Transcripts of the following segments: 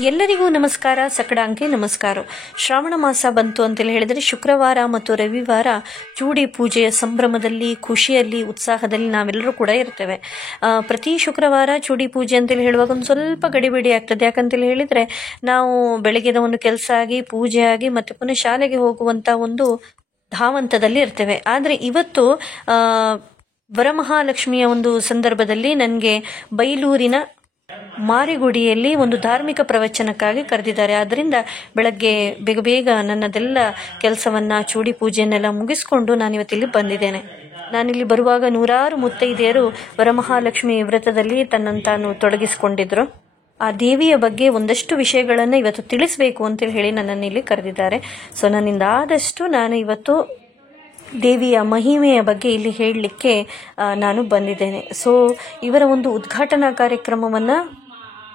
ಎಲ್ಲರಿಗೂ ನಮಸ್ಕಾರ, ಸಕಡಾಂಕೆ ನಮಸ್ಕಾರ. ಶ್ರಾವಣ ಮಾಸ ಬಂತು ಅಂತೇಳಿ ಹೇಳಿದರೆ ಶುಕ್ರವಾರ ಮತ್ತು ರವಿವಾರ ಚೂಡಿ ಪೂಜೆಯ ಸಂಭ್ರಮದಲ್ಲಿ, ಖುಷಿಯಲ್ಲಿ, ಉತ್ಸಾಹದಲ್ಲಿ ನಾವೆಲ್ಲರೂ ಕೂಡ ಇರ್ತೇವೆ. ಪ್ರತಿ ಶುಕ್ರವಾರ ಚೂಡಿ ಪೂಜೆ ಅಂತೇಳಿ ಹೇಳುವಾಗ ಒಂದು ಸ್ವಲ್ಪ ಗಡಿಬಿಡಿ ಆಗ್ತದೆ. ಯಾಕಂತೇಳಿ ಹೇಳಿದರೆ ನಾವು ಬೆಳಗ್ಗೆದ ಒಂದು ಕೆಲಸ ಆಗಿ, ಪೂಜೆ ಆಗಿ, ಮತ್ತು ಪುನಃ ಶಾಲೆಗೆ ಹೋಗುವಂಥ ಒಂದು ಧಾವಂತದಲ್ಲಿ ಇರ್ತೇವೆ. ಆದರೆ ಇವತ್ತು ವರಮಹಾಲಕ್ಷ್ಮಿಯ ಒಂದು ಸಂದರ್ಭದಲ್ಲಿ ನನಗೆ ಬೈಲೂರಿನ ಮಾರಿಗುಡಿಯಲ್ಲಿ ಒಂದು ಧಾರ್ಮಿಕ ಪ್ರವಚನಕ್ಕಾಗಿ ಕರೆದಿದ್ದಾರೆ. ಆದ್ದರಿಂದ ಬೆಳಗ್ಗೆ ಬೇಗ ಬೇಗ ನನ್ನದೆಲ್ಲ ಕೆಲಸವನ್ನ, ಚೂಡಿ ಪೂಜೆಯನ್ನೆಲ್ಲ ಮುಗಿಸ್ಕೊಂಡು ನಾನಿವತ್ತಿಲ್ಲಿ ಬಂದಿದ್ದೇನೆ. ನಾನಿಲ್ಲಿ ಬರುವಾಗ ನೂರಾರು ಮುತ್ತೈದೆಯರು ವರಮಹಾಲಕ್ಷ್ಮಿ ವ್ರತದಲ್ಲಿ ತನ್ನನ್ನು ತಾನು ತೊಡಗಿಸಿಕೊಂಡಿದ್ರು. ಆ ದೇವಿಯ ಬಗ್ಗೆ ಒಂದಷ್ಟು ವಿಷಯಗಳನ್ನು ಇವತ್ತು ತಿಳಿಸಬೇಕು ಅಂತೇಳಿ ಹೇಳಿ ನನ್ನನ್ನು ಇಲ್ಲಿ ಕರೆದಿದ್ದಾರೆ. ಸೊ ನನ್ನಿಂದ ಆದಷ್ಟು ನಾನು ಇವತ್ತು ದೇವಿಯ ಮಹಿಮೆಯ ಬಗ್ಗೆ ಇಲ್ಲಿ ಹೇಳಲಿಕ್ಕೆ ನಾನು ಬಂದಿದ್ದೇನೆ. ಸೊ ಇವರ ಒಂದು ಉದ್ಘಾಟನಾ ಕಾರ್ಯಕ್ರಮವನ್ನು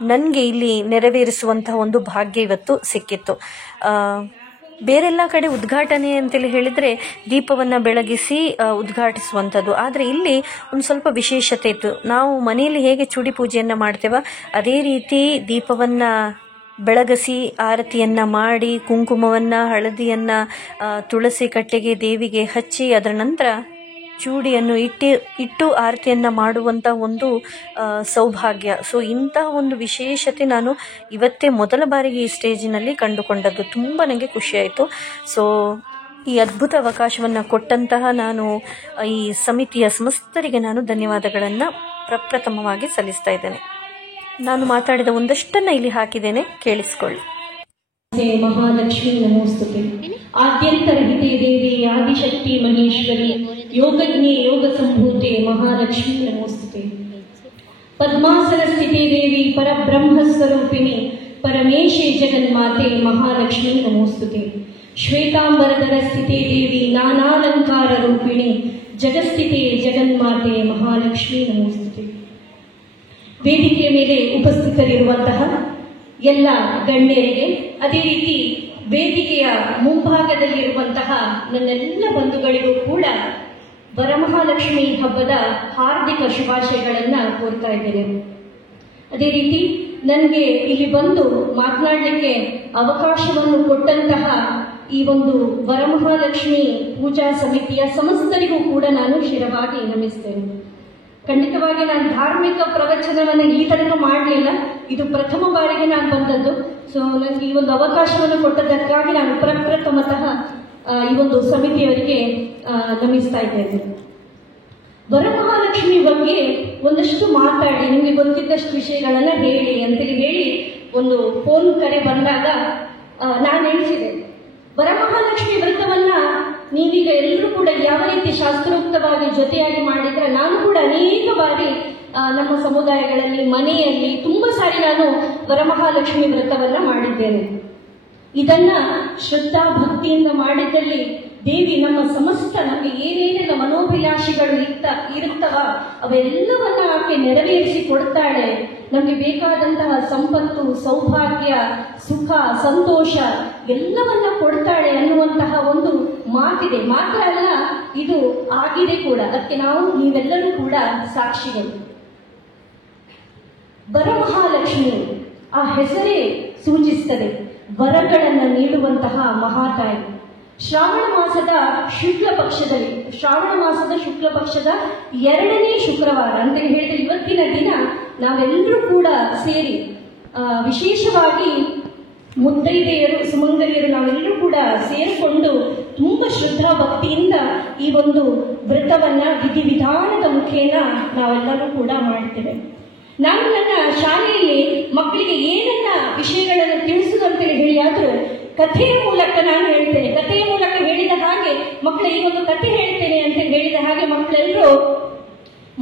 ನನಗೆ ಇಲ್ಲಿ ನೆರವೇರಿಸುವಂತಹ ಒಂದು ಭಾಗ್ಯ ಇವತ್ತು ಸಿಕ್ಕಿತ್ತು. ಬೇರೆಲ್ಲ ಕಡೆ ಉದ್ಘಾಟನೆ ಅಂತೇಳಿ ಹೇಳಿದರೆ ದೀಪವನ್ನು ಬೆಳಗಿಸಿ ಉದ್ಘಾಟಿಸುವಂಥದ್ದು. ಆದರೆ ಇಲ್ಲಿ ಒಂದು ಸ್ವಲ್ಪ ವಿಶೇಷತೆ ಇತ್ತು. ನಾವು ಮನೆಯಲ್ಲಿ ಹೇಗೆ ಚೂಡಿ ಪೂಜೆಯನ್ನು ಮಾಡ್ತೇವೋ ಅದೇ ರೀತಿ ದೀಪವನ್ನು ಬೆಳಗಿಸಿ ಆರತಿಯನ್ನು ಮಾಡಿ, ಕುಂಕುಮವನ್ನು, ಹಳದಿಯನ್ನು ತುಳಸಿ ಕಟ್ಟೆಗೆ ದೇವಿಗೆ ಹಚ್ಚಿ, ಅದರ ನಂತರ ಚೂಡಿಯನ್ನು ಇಟ್ಟು ಆರತಿಯನ್ನು ಮಾಡುವಂಥ ಒಂದು ಸೌಭಾಗ್ಯ. ಸೊ ಇಂತಹ ಒಂದು ವಿಶೇಷತೆ ನಾನು ಇವತ್ತೇ ಮೊದಲ ಬಾರಿಗೆ ಈ ಸ್ಟೇಜಿನಲ್ಲಿ ಕಂಡುಕೊಂಡದ್ದು. ತುಂಬ ನನಗೆ ಖುಷಿಯಾಯಿತು. ಸೊ ಈ ಅದ್ಭುತ ಅವಕಾಶವನ್ನು ಕೊಟ್ಟಂತಹ ನಾನು ಈ ಸಮಿತಿಯ ಸಮಸ್ತರಿಗೆ ನಾನು ಧನ್ಯವಾದಗಳನ್ನು ಪ್ರಪ್ರಥಮವಾಗಿ ಸಲ್ಲಿಸ್ತಾ ಇದ್ದೇನೆ. ನಾನು ಮಾತಾಡಿದ ಒಂದಷ್ಟನ್ನು ಇಲ್ಲಿ ಹಾಕಿದ್ದೇನೆ, ಕೇಳಿಸ್ಕೊಳ್ಳಿ. ಮಹಾಲಕ್ಷ್ಮೀ ನಮೋಸ್ತುತೆ. ಆದ್ಯಂತರಹಿತೆ ದೇವಿ ಆದಿಶಕ್ತಿ ಮಹೇಶ್ವರಿ ಯೋಗಜ್ಞೆ ಯೋಗ ಸಂಭೂತೆ ಮಹಾಲಕ್ಷ್ಮೀ ನಮೋಸ್ತುತೆ. ಪದ್ಮಾಸನ ಸ್ಥಿತೆ ದೇವಿ ಪರಬ್ರಹ್ಮ ಸ್ವರೂಪಿಣಿ ಪರಮೇಶೇ ಜಗನ್ಮಾತೆ ಮಹಾಲಕ್ಷ್ಮೀ ನಮೋಸ್ತುತೆ. ಶ್ವೇತಾಂಬರಧರ ಸ್ಥಿತೆ ದೇವಿ ನಾನಾಲಂಕಾರ ರೂಪಿಣಿ ಜಗಸ್ಥಿತೆ ಜಗನ್ಮಾತೆ ಮಹಾಲಕ್ಷ್ಮೀ ನಮೋಸ್ತುತೆ. ವೇದಿಕೆಯ ಮೇಲೆ ಉಪಸ್ಥಿತರಿರುವಂತಹ ಎಲ್ಲ ಗಣ್ಯರಿಗೆ, ಅದೇ ರೀತಿ ವೇದಿಕೆಯ ಮುಂಭಾಗದಲ್ಲಿರುವಂತಹ ನನ್ನೆಲ್ಲ ಬಂಧುಗಳಿಗೂ ಕೂಡ ವರಮಹಾಲಕ್ಷ್ಮಿ ಹಬ್ಬದ ಹಾರ್ದಿಕ ಶುಭಾಶಯಗಳನ್ನು ಕೋರ್ತಾ ಇದ್ದೇನೆ. ಅದೇ ರೀತಿ ನನಗೆ ಇಲ್ಲಿ ಬಂದು ಮಾತನಾಡಲಿಕ್ಕೆ ಅವಕಾಶವನ್ನು ಕೊಟ್ಟಂತಹ ಈ ಒಂದು ವರಮಹಾಲಕ್ಷ್ಮಿ ಪೂಜಾ ಸಮಿತಿಯ ಸಮಸ್ತರಿಗೂ ಕೂಡ ನಾನು ಶಿರವಾಗಿ ನಮಿಸ್ತೇನೆ. ಖಂಡಿತವಾಗಿ ನಾನು ಧಾರ್ಮಿಕ ಪ್ರವಚನವನ್ನು ಈ ತನಕ ಮಾಡಲಿಲ್ಲ. ಇದು ಪ್ರಥಮ ಬಾರಿಗೆ ನಾನು ಬಂದದ್ದು. ಸೊ ನನಗೆ ಈ ಒಂದು ಅವಕಾಶವನ್ನು ಕೊಟ್ಟದಕ್ಕಾಗಿ ನಾನು ಪ್ರಪ್ರಥಮತಃ ಈ ಒಂದು ಸಮಿತಿಯವರಿಗೆ ನಮಿಸ್ತಾ ಇದ್ದೇನೆ. ವರಮಹಾಲಕ್ಷ್ಮಿ ಬಗ್ಗೆ ಒಂದಷ್ಟು ಮಾತಾಡಿ, ನಿಮಗೆ ಗೊತ್ತಿದ್ದಷ್ಟು ವಿಷಯಗಳನ್ನ ಹೇಳಿ ಅಂತೇಳಿ ಹೇಳಿ ಒಂದು ಫೋನ್ ಕರೆ ಬಂದಾಗ ನಾನು ಎಣಿಸಿದೆ, ವರಮಹಾಲಕ್ಷ್ಮಿ ವ್ರತವನ್ನ ನೀವೀಗ ಎಲ್ಲರೂ ಕೂಡ ಯಾವ ರೀತಿ ಶಾಸ್ತ್ರೋಕ್ತವಾಗಿ ಜೊತೆಯಾಗಿ ಮಾಡಿದ್ರೆ, ನಾನು ಕೂಡ ಅನೇಕ ಬಾರಿ ನಮ್ಮ ಸಮುದಾಯಗಳಲ್ಲಿ, ಮನೆಯಲ್ಲಿ ತುಂಬಾ ಸಾರಿ ನಾನು ವರಮಹಾಲಕ್ಷ್ಮಿ ವ್ರತವನ್ನ ಮಾಡಿದ್ದೇನೆ. ಇದನ್ನ ಶ್ರದ್ಧಾ ಭಕ್ತಿಯಿಂದ ಮಾಡಿದ್ದಲ್ಲಿ ದೇವಿ ನಮ್ಮ ಸಮಸ್ತ, ನಮಗೆ ಏನೇನೆಲ್ಲ ಮನೋಭಿಲಾಷೆಗಳು ಇರುತ್ತವ ಅವೆಲ್ಲವನ್ನ ಆಕೆ ನೆರವೇರಿಸಿ ಕೊಡ್ತಾಳೆ. ನಮಗೆ ಬೇಕಾದಂತಹ ಸಂಪತ್ತು, ಸೌಭಾಗ್ಯ, ಸುಖ, ಸಂತೋಷ ಎಲ್ಲವನ್ನ ಕೊಡ್ತಾಳೆ ಅನ್ನುವಂತಹ ಒಂದು ಮಾತಿದೆ. ಮಾತ್ರ ಅಲ್ಲ, ಇದು ಆಗಿದೆ ಕೂಡ. ಅದಕ್ಕೆ ನೀವೆಲ್ಲರೂ ಕೂಡ ಸಾಕ್ಷಿಗಳು. ವರಮಹಾಲಕ್ಷ್ಮಿ ಆ ಹೆಸರೇ ಸೂಚಿಸುತ್ತದೆ, ವರಗಳನ್ನು ನೀಡುವಂತಹ ಮಹಾತಾಯಿ. ಶ್ರಾವಣ ಮಾಸದ ಶುಕ್ಲ ಪಕ್ಷದ 2ನೇ ಶುಕ್ರವಾರ ಅಂತ ಹೇಳಿದ್ರೆ ಇವತ್ತಿನ ದಿನ ನಾವೆಲ್ಲರೂ ಕೂಡ ಸೇರಿ, ವಿಶೇಷವಾಗಿ ಮುತ್ತೈದೆಯರು, ಸುಮಂಗಲಿಯರು ನಾವೆಲ್ಲರೂ ಕೂಡ ಸೇರಿಕೊಂಡು ತುಂಬಾ ಶ್ರದ್ಧಾ ಭಕ್ತಿಯಿಂದ ಈ ಒಂದು ವ್ರತವನ್ನ ವಿಧಿವಿಧಾನದ ಮುಖೇನ ನಾವೆಲ್ಲರೂ ಕೂಡ ಮಾಡ್ತೇವೆ. ನಾನು ನನ್ನ ಶಾಲೆಯಲ್ಲಿ ಮಕ್ಕಳಿಗೆ ಏನನ್ನ ವಿಷಯಗಳನ್ನು ತಿಳಿಸುದು ಅಂತೇಳಿ ಹೇಳಿ ಆದ್ರೂ ಕಥೆಯ ಮೂಲಕ ನಾನು ಹೇಳ್ತೇನೆ. ಕಥೆಯ ಮೂಲಕ ಹೇಳಿದ ಹಾಗೆ ಮಕ್ಕಳು ಈಗೊಂದು ಕಥೆ ಹೇಳ್ತೇನೆ ಅಂತ ಹೇಳಿದ ಹಾಗೆ ಮಕ್ಕಳೆಲ್ಲರೂ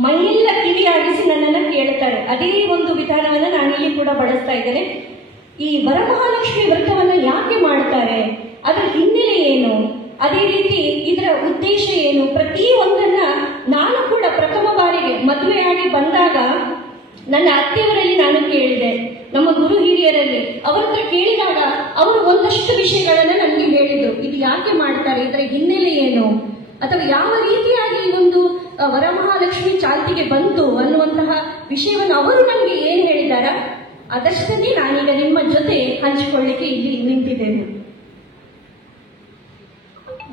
ಮೈಯೆಲ್ಲ ಕಿವಿಯಾಗಿಸಿ ನನ್ನನ್ನು ಕೇಳ್ತಾರೆ. ಅದೇ ಒಂದು ವಿಧಾನವನ್ನು ನಾನಿಲ್ಲಿ ಕೂಡ ಬಳಸ್ತಾ ಇದ್ದೇನೆ. ಈ ವರಮಹಾಲಕ್ಷ್ಮಿ ವ್ರತವನ್ನ ಯಾಕೆ ಮಾಡ್ತಾರೆ, ಅದರ ಹಿನ್ನೆಲೆ ಏನು, ಅದೇ ರೀತಿ ಇದರ ಉದ್ದೇಶ ಏನು, ಪ್ರತಿ ಒಂದನ್ನ ನಾನು ಕೂಡ ಪ್ರಥಮ ಬಾರಿಗೆ ಮದುವೆಯಾಗಿ ಬಂದಾಗ ನನ್ನ ಅತ್ತೆಯವರಲ್ಲಿ ನಾನು ಕೇಳಿದೆ, ನಮ್ಮ ಗುರು ಹಿರಿಯರಲ್ಲಿ ಅವರ ಹತ್ರ ಕೇಳಿದಾಗ ಅವರು ಒಂದಷ್ಟು ವಿಷಯಗಳನ್ನ ನನಗೆ ಹೇಳಿದ್ರು. ಇದು ಯಾಕೆ ಮಾಡ್ತಾರೆ, ಇದರ ಹಿನ್ನೆಲೆ ಏನು, ಅಥವಾ ಯಾವ ರೀತಿಯಾಗಿ ಈ ಒಂದು ವರಮಹಾಲಕ್ಷ್ಮಿ ಚಾಲ್ತಿಗೆ ಬಂತು ಅನ್ನುವಂತಹ ವಿಷಯವನ್ನು ಅವರು ನನಗೆ ಏನ್ ಹೇಳಿದಾರ ಅದಷ್ಟನ್ನೇ ನಾನೀಗ ನಿಮ್ಮ ಜೊತೆ ಹಂಚಿಕೊಳ್ಳಿಕ್ಕೆ ಇಲ್ಲಿ ನಿಂತಿದ್ದೇನೆ.